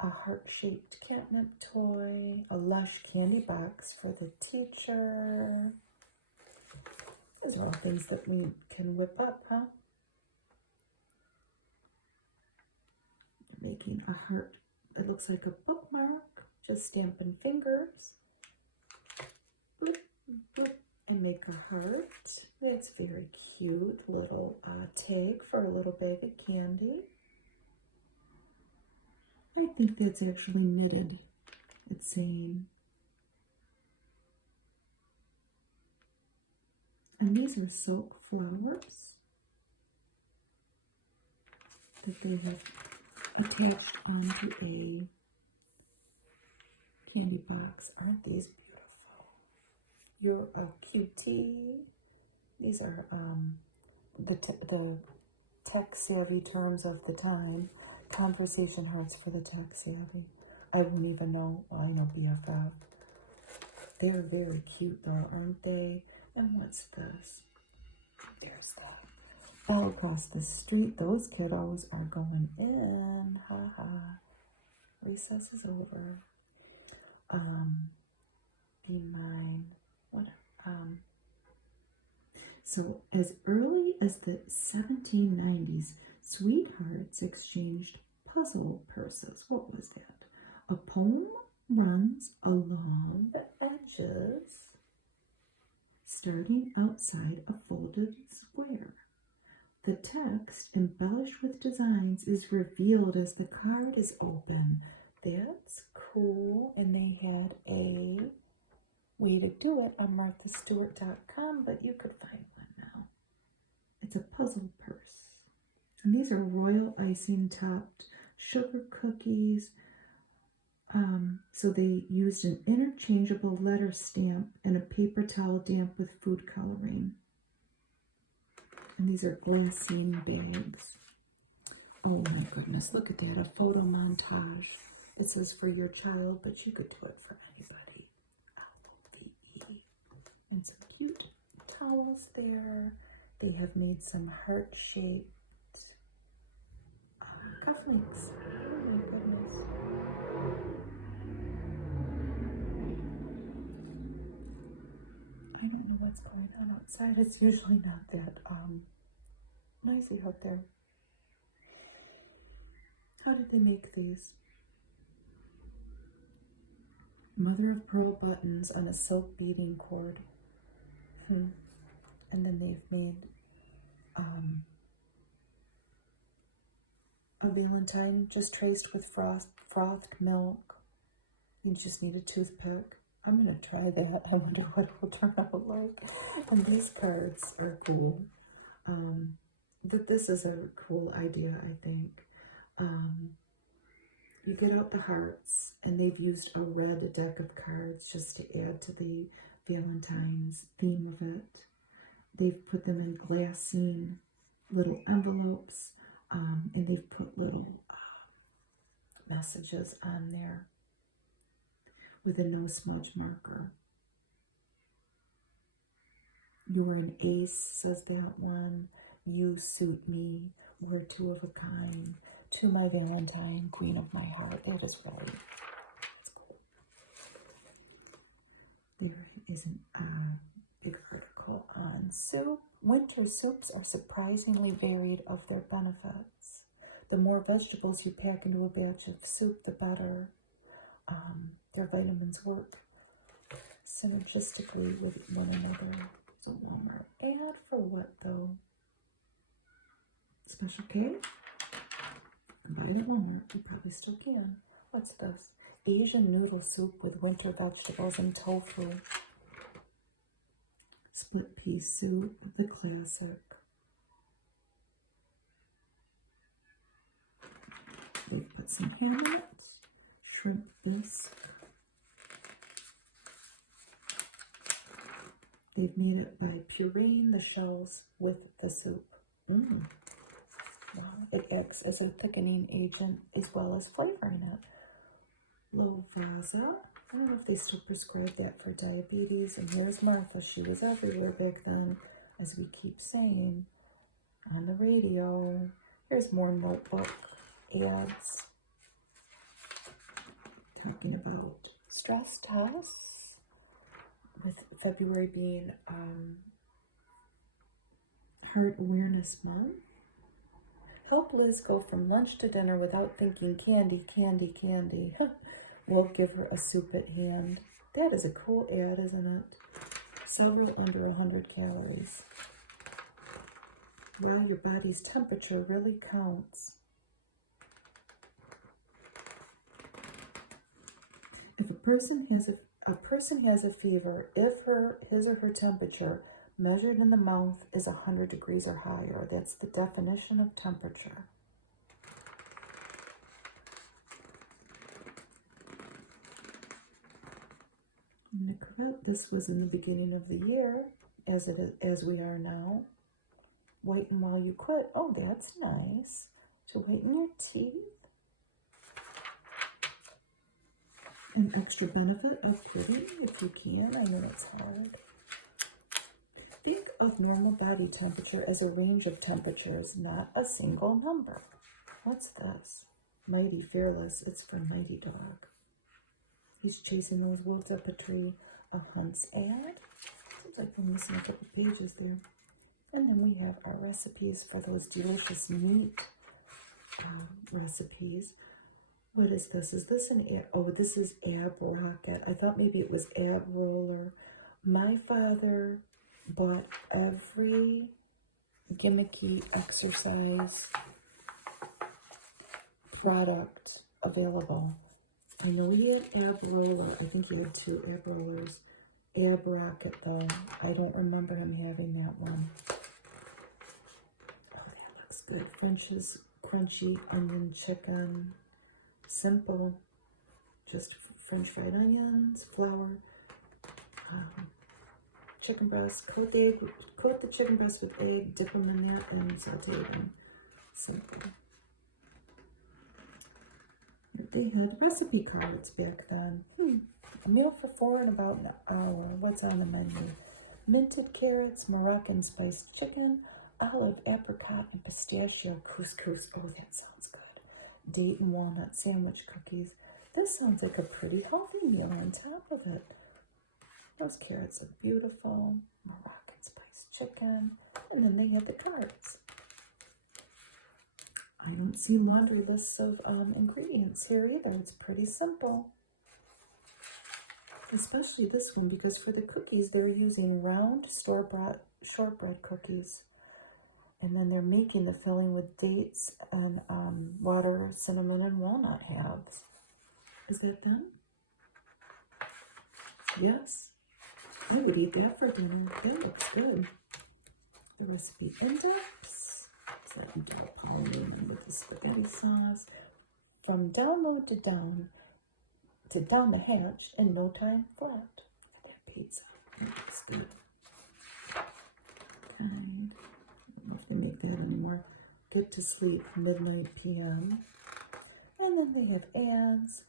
a heart-shaped catnip toy, a lush candy box for the teacher. These are all things that we can whip up, huh? Making a heart. It looks like a bookmark. Just stamping fingers. Boop, boop. and make a heart. It's very cute little tag for a little bag of candy. I think that's actually knitted. It's saying. And these are silk flowers that they have attached onto a candy box. Aren't these beautiful? You're a cutie. These are the tech-savvy terms of the time. Conversation hearts for the tech-savvy. I wouldn't even know. Well, I know BFF. They're very cute though, aren't they? And what's this? There's that. All across the street, those kiddos are going in. Ha ha. Recess is over. Be mine. What? So as early as the 1790s, sweethearts exchanged puzzle purses. What was that? A poem runs along the edges, starting outside a folded square. The text, embellished with designs, is revealed as the card is open. That's cool. And they had a way to do it on marthastewart.com, but you could find one now. It's a puzzle purse. And these are royal icing topped sugar cookies. So they used an interchangeable letter stamp and a paper towel damp with food coloring. And these are glassine bags. Oh my goodness, look at that, a photo montage. It says for your child, but you could do it for anybody. L-O-V-E. And some cute towels there. They have made some heart-shaped cufflinks. Oh my goodness. I don't know what's going on outside. It's usually not that noisy out there. How did they make these? Mother of pearl buttons on a silk beading cord. And then they've made a Valentine just traced with frothed milk. You just need a toothpick. I'm going to try that. I wonder what it will turn out like. And these cards are cool. This is a cool idea, I think. You get out the hearts, and they've used a red deck of cards just to add to the Valentine's theme of it. They've put them in glassine little envelopes, and they've put little messages on there with a no smudge marker. You're an ace, says that one. You suit me. We're two of a kind. To my Valentine, queen of my heart. It is really, it's cool. There is a big article on soup. Winter soups are surprisingly varied of their benefits. The more vegetables you pack into a batch of soup, the better. Their vitamins work synergistically with one another. So Walmart ad for what though? Special K? Buy it at Walmart. You probably still can. What's this? Asian noodle soup with winter vegetables and tofu. Split pea soup, the classic. They've put some hammocks, shrimp bisque. They've made it by pureeing the shells with the soup. Wow. It acts as a thickening agent as well as flavoring it. Lovaza. I don't know if they still prescribe that for diabetes. And here's Martha. She was everywhere back then, as we keep saying on the radio. Here's more notebook ads talking about stress tests, with February being Heart Awareness Month. Help Liz go from lunch to dinner without thinking candy, candy, candy. We'll give her a soup at hand. That is a cool ad, isn't it? several under 100 calories. Wow, your body's temperature really counts. If a person has a fever, if his or her temperature measured in the mouth is 100 degrees or higher, that's the definition of temperature. This was in the beginning of the year, as we are now. Whiten while you quit. Oh, that's nice. To whiten your teeth. An extra benefit of quitting, if you can. I know it's hard. Think of normal body temperature as a range of temperatures, not a single number. What's this? Mighty Fearless. It's for Mighty Dog. He's chasing those wolves up a tree. A Hunt's ad. Seems like we're missing a couple pages there. And then we have our recipes for those delicious meat recipes. What is this? Is this an ab? Oh, this is ab rocket. I thought maybe it was ab roller. My father bought every gimmicky exercise product available. I know he had ab roller. I think he had 2 ab rollers. Ab rocket though. I don't remember him having that one. Oh, that looks good. French's crunchy onion chicken. Simple. Just French fried onions, flour, chicken breast. Coat the chicken breast with egg. Dip them in that and saute them. Simple. They had recipe cards back then. A meal for 4 in about an hour. What's on the menu? Minted carrots, Moroccan spiced chicken, olive, apricot, and pistachio couscous. Oh, that sounds good. Date and walnut sandwich cookies. This sounds like a pretty healthy meal on top of it. Those carrots look beautiful. Moroccan spiced chicken. And then they had the cards. I don't see laundry lists of ingredients here either. It's pretty simple. Especially this one, because for the cookies, they're using round store-bought shortbread cookies. And then they're making the filling with dates and water, cinnamon, and walnut halves. Is that them? Yes. I would eat that for dinner. That looks good. The recipe index. With the spaghetti sauce. From download to down the hatch in no time flat. Look at that pizza. That's good. Okay. I don't know if they make that anymore. Get to sleep, midnight p.m. And then they have ads.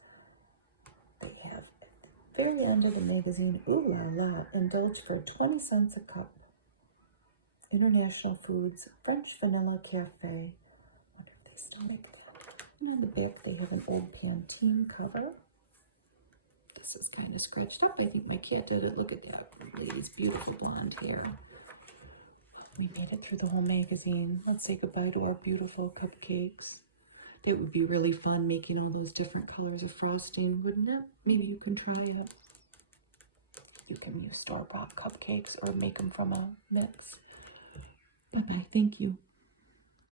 They have at the very end of the magazine, ooh la la, indulge for 20 cents a cup. International Foods, French Vanilla Cafe. I wonder if they still make that. And on the back, they have an old Pantene cover. This is kind of scratched up. I think my cat did it. Look at that lady's beautiful blonde hair. We made it through the whole magazine. Let's say goodbye to our beautiful cupcakes. That would be really fun, making all those different colors of frosting, wouldn't it? Maybe you can try it. You can use store-bought cupcakes or make them from a mix. Bye-bye. Thank you.